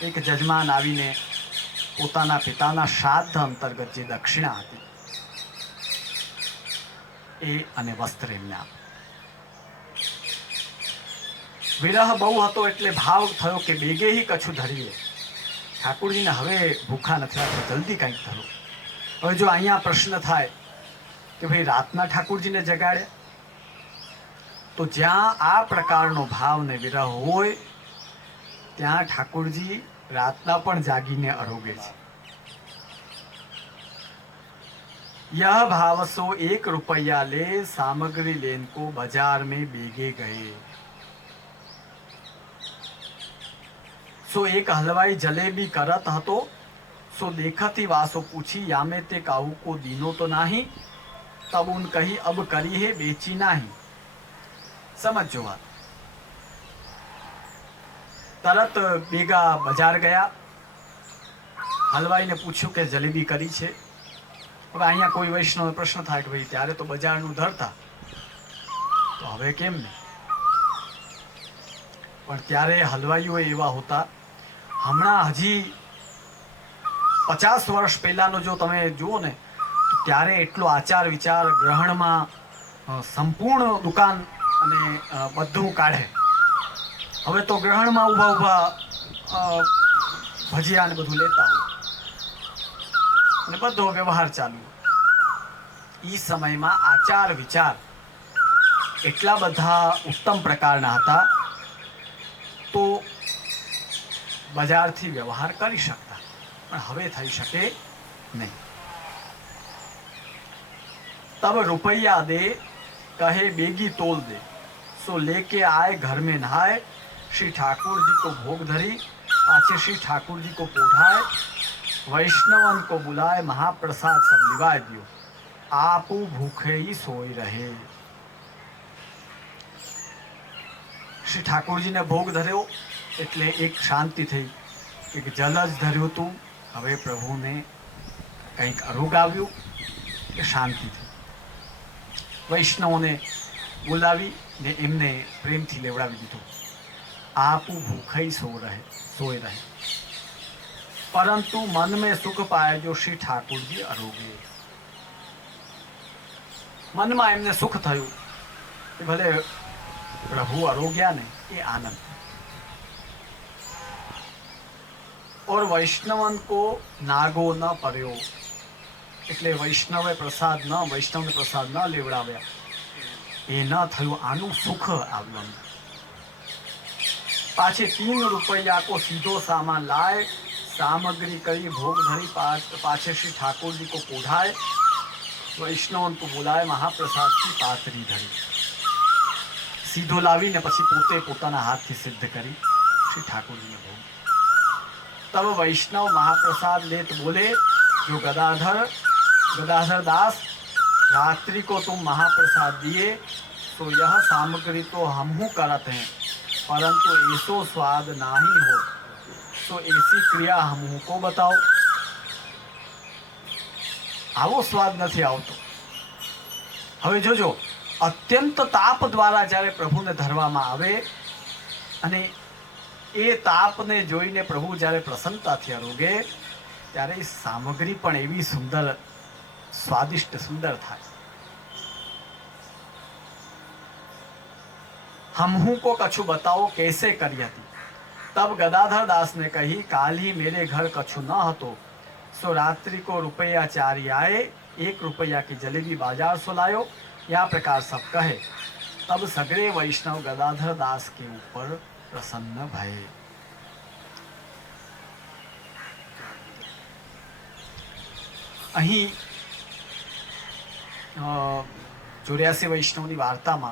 એક જજમાન આવીને પોતાના પિતાના શ્રાદ્ધ અંતર્ગત જે દક્ષિણા હતી એ અને વસ્ત્ર એમને આપ્યું. વિરહ બહુ હતો એટલે ભાવ થયો કે બેગે હી કછું ધરીએ. ઠાકોરજીને હવે ભૂખા નથી લાગતા, જલ્દી કંઈક ધરો. હવે જો અહીંયા પ્રશ્ન થાય કે ભાઈ રાતના ઠાકોરજીને જગાડે, તો જ્યાં આ પ્રકારનો ભાવ ને વિરહ હોય ત્યાં ઠાકોરજી રાતના પણ જાગીને અરોગે છે. यह भाव सो 1 रुपया ले सामग्री लेन को बाजार में बेगे गए. सो एक हलवाई जलेबी करत हतो, सो देखती वासो पूछी यामे ते काहू को दीनो तो नाही, तब उन कही अब करी है बेची नाही. समझो बात. तरत बेगा बाजार गया, हलवाई ने पूछ्યું કે જલેબી કરી છે. હવે અહીંયા કોઈ વૈષ્ણવ પ્રશ્ન થાય કે ભાઈ ત્યારે તો બજારનું ધરતા, તો હવે કેમ નહીં? પણ ત્યારે હલવાઈઓ એવા હોતા. હમણાં હજી 50 વર્ષ પહેલાનો જો તમે જુઓ ને, તો ત્યારે એટલો આચાર વિચાર ગ્રહણમાં સંપૂર્ણ દુકાન અને બધું કાઢે. હવે તો ગ્રહણમાં ઊભા ઊભા ભજીયા ને બધું લેતા હોય અને બધો વ્યવહાર ચાલુ. એ સમયમાં આચાર વિચાર એટલા બધા ઉત્તમ પ્રકારના હતા તો બજારથી વ્યવહાર કરી શકતા, પણ હવે થઈ શકે નહીં. तब रुपया दे कहे बेगी तोल दे, सो लेके आए घर में नहाए. श्री ठाकुर जी को भोग धरी, पाछे श्री ठाकुर जी को पोढ़ाए, वैष्णवन को बुलाए, महाप्रसाद सब लिवाए दियो, आपू भूखे ही सोई रहे. શ્રી ઠાકોરજીને ભોગ ધર્યો એટલે એક શાંતિ થઈ. એક જલ જ ધર્યું હતું, હવે પ્રભુને કંઈક અરોગ આવ્યું કે શાંતિ થઈ. વૈષ્ણવોને બોલાવી ને એમને પ્રેમથી લેવડાવી દીધું. આપું ભૂખાઈ સોઈ રહે, પરંતુ મન મેં સુખ પાય જો શ્રી ઠાકોરજી અરોગે. મનમાં એમને સુખ થયું કે ભલે प्रभु अरोग्या ने ये आनंद. और वैष्णवन को नागो न पर्यो, એટલે વૈષ્ણવે પ્રસાદ ન લેવડાવ્યા એ ન થયું, આનું સુખ આવ્યું. પાછે 3 रुपया को सीधो सामान लाए, सामग्री करी भोग धरी, पाछे श्री ठाकुर जी को पोढ़ाए, वैष्णवन को बुलाए, महाप्रसाद की पातरी धरी. सीधो लावीने પછી પોતે પોતાના હાથથી સિદ્ધ કરી શ્રી ઠાકોરજીને ભોગ. तब वैष्णव महाप्रसाद लेत बोले, जो गदाधर दास रात्रि को तुम महाप्रसाद दिए, तो यह सामग्री तो हमहू करत हैं, परंतु ऐसो स्वाद नहीं हो, तो ऐसी क्रिया हमहू को बताओ. आवो स्वाद નથી આવતો. હવે જોજો, અત્યંત તાપ દ્વારા જ્યારે પ્રભુને ધરવામાં આવે અને એ તાપને જોઈને પ્રભુ જ્યારે પ્રસન્નતાથી અરોગે, ત્યારે એ સામગ્રી પણ એવી સુંદર, સ્વાદિષ્ટ, સુંદર થાય. हमहू को कछु बताओ कैसे करी हती. तब गदाधर दास ने कही, काल ही मेरे घर कछु न हतो, सो रात्रि को रुपया 4 आए, 1 रुपया की जलेबी बाजार सो लायो. या प्रकार सब कहे. तब सगळे वैष्णव गदाधर दास के ऊपर प्रसन्न भये. અહીં 84 વૈષ્ણવની વાર્તામાં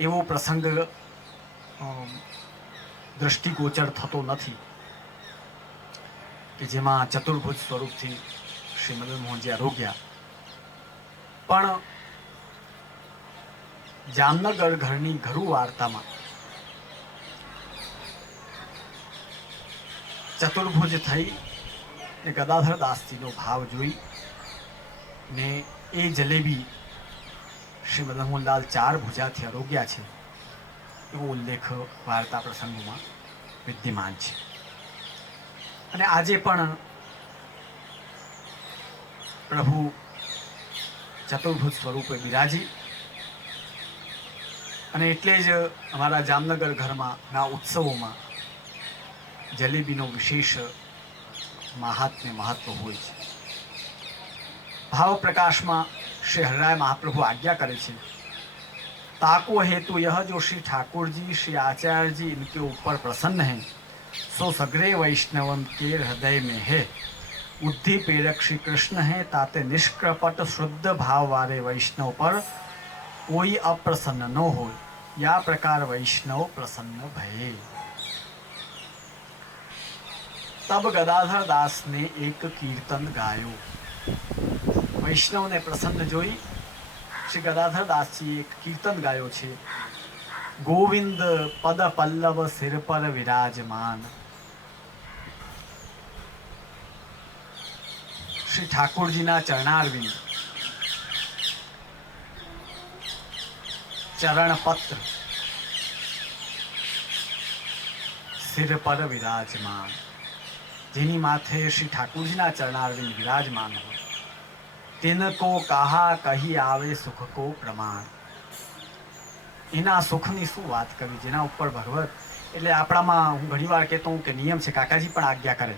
એવો પ્રસંગ દ્રષ્ટિગોચર થતો નથી કે જેમાં ચતુર્ભુજ સ્વરૂપથી શ્રી મદન મોહનજી આરોગ્યા. પણ જામનગર ઘરની ઘરુ વાર્તામાં ચતુર્ભુજ થઈ એ ગદાધર દાસજીનો ભાવ જોઈ ને એ જલેબી શ્રી મદન મોહનલાલ ચાર ભુજાથી આરોગ્યા છે એવો ઉલ્લેખ વાર્તા પ્રસંગોમાં વિદ્યમાન છે. અને આજે પણ પ્રભુ ચતુર્ભુજ સ્વરૂપે બિરાજી અને એટલે જ અમારા જામનગર ઘરમાં ના ઉત્સવોમાં જલેબીનો વિશેષ મહાત્મ્ય મહત્વ હોય છે. ભાવ પ્રકાશમાં श्री हरिराय महाप्रभु आज्ञा करे छे, ताको हेतु यह जो श्री ठाकुर जी श्री आचार्य जी इनके ऊपर प्रसन्न हैं सो सगरे वैष्णवन के हृदय में है. बुद्धि प्रेरक श्री कृष्ण है ताते निष्कपट शुद्ध भाव वाले वैष्णव पर कोई अप्रसन्न न हो, या प्रकार वैष्णव प्रसन्न भये. तब गदाधर दास ने एक कीर्तन गायो. वैष्णव ने प्रसन्न जोई श्री गदाधर दास जी एक कीर्तन गायो छे. गोविंद पद पल्लव सिर पर विराजमान. श्री ठाकुर जी ना चरणारविंद चरण पत्र सिर पर विराजमान. जेनी माथे श्री ठाकुर जी ना चरणारविंद विराजमान हो तिनको कहा कही आवे सुख को प्रमाण. एना सुखनी शू बात करी जेना ऊपर भगवत એટલે આપણામાં હું ઘણીવાર કહેતો હું કે નિયમ છે, કાકાજી પણ આજ્ઞા કરે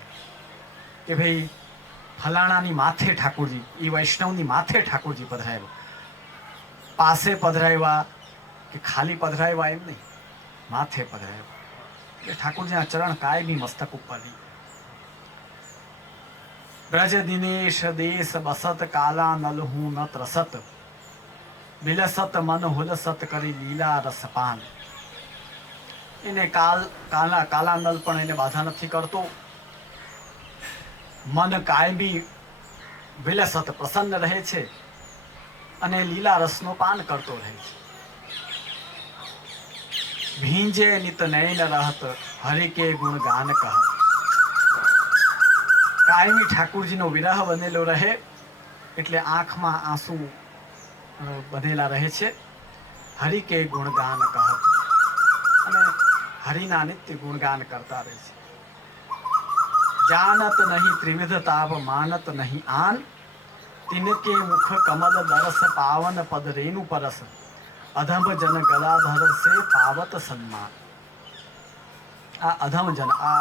કે ભાઈ ફલાણાની માથે ઠાકોરજી, એ વૈષ્ણવની માથે ઠાકોરજી પધરાવ્યા, પાસે પધરાવ્યા કે ખાલી પધરાવ્યા એમ નહીં, માથે પધરાવ્યા એટલે ઠાકોરજીના ચરણ કાયમી મસ્તક ઉપર. ब्रज दिनेश देश बसत काला नल हूँ न त्रसत बिलसत मन हुलसत करी लीला रसपान. એને કાલા નલ પણ એને બાધા નથી કરતો. મન કાયમી વિલસત પ્રસન્ન રહે છે અને લીલા રસનો પાન કરતો રહે છે. ભીંજે નિત નયન રહત હરિ કે ગુણ ગાન કહત. કાયમી ઠાકુરજીનો વિરહ બનેલો રહે એટલે આંખમાં આંસુ બનેલા રહે છે. હરિ કે ગુણગાન કહત અને હરિના નિત્ય ગુણગાન કરતા રહે છે. जानत नहीं त्रिविध ताप मानत नहीं आन तिनके मुख कमल दरस पावन पद रेणु परस अधम जन गदाधर से पावत सन्मान. आ अधम जन आ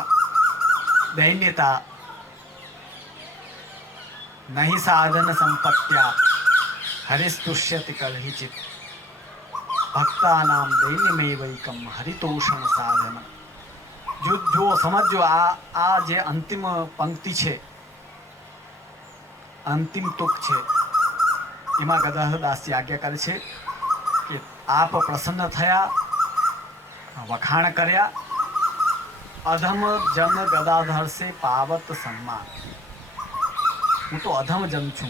दैन्यता नहीं साधन संपत्त्या हरिस्तुष्यति कलहिचित भक्ता नाम दैन्यमय वैकम हरितोषण साधन. जो समझो आ जे अंतिम पंक्ति है, अंतिम तुक है, एमा गदाधर दासजी आज्ञा करे छे कि आप प्रसन्न थया, वखाण कर्या, अधम जन गदाधर से पावत सम्मान. हूँ तो अधम जन छू,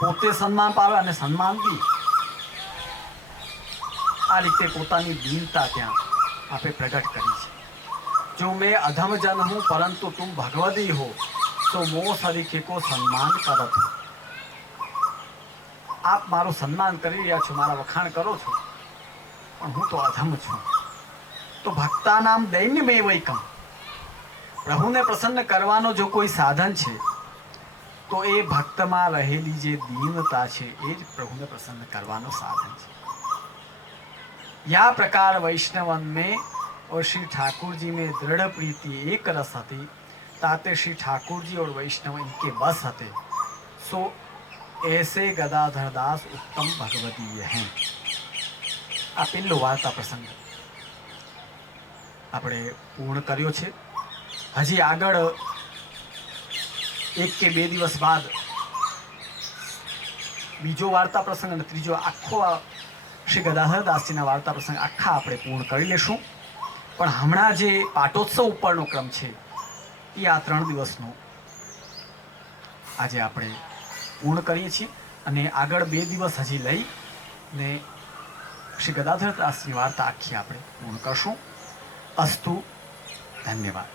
पोते सन्मान पावे अने सन्मान बी. आ रीते पोतानी दीनता त्यां आपे प्रकट करी छे. जो मैं अधम जन हूँ परंतु तुम भगवदी हो तो मो सरीखे को सम्मान करत हो. आप मारो सम्मान करी रह्या छो, मारा वखाण करो छो, पण हूँ तो अधम छूं. तो भक्ता नाम दैन्यमय वैकम. प्रभु ने प्रसन्न करवानो जो कोई साधन छे तो ए भक्त में रहेली जे दीनता छे ए ज प्रभु ने प्रसन्न करवानो साधन छे. या प्रकार वैष्णवन में और श्री ठाकुर जी में दृढ़ प्रीति एक रस हती ताते श्री ठाकुर जी और वैष्णव इनके बस हते. सो ऐसे गदाधर दास उत्तम भगवदीय हैं. आ पेलो वार्ता प्रसंग आपणे पूर्ण कर्यो छे. हजी आगळ एक के बे दिवस बाद बीजो वार्ता प्रसंग अने त्रीजो आखो श्री गदाधर दासजीना वार्ता प्रसंग आखा आपणे पूर्ण करी लेशुं. पण हमणां जे पाटोत्सव उपरनो क्रम छे ए आ 3 दिवसनो आजे आपणे पूर्ण करीए छीए अने आगळ 2 दिवस हजी लई ने श्री गदाधर दासजीनी वार्ता आखी आपणे पूर्ण करशुं. अस्तु. धन्यवाद.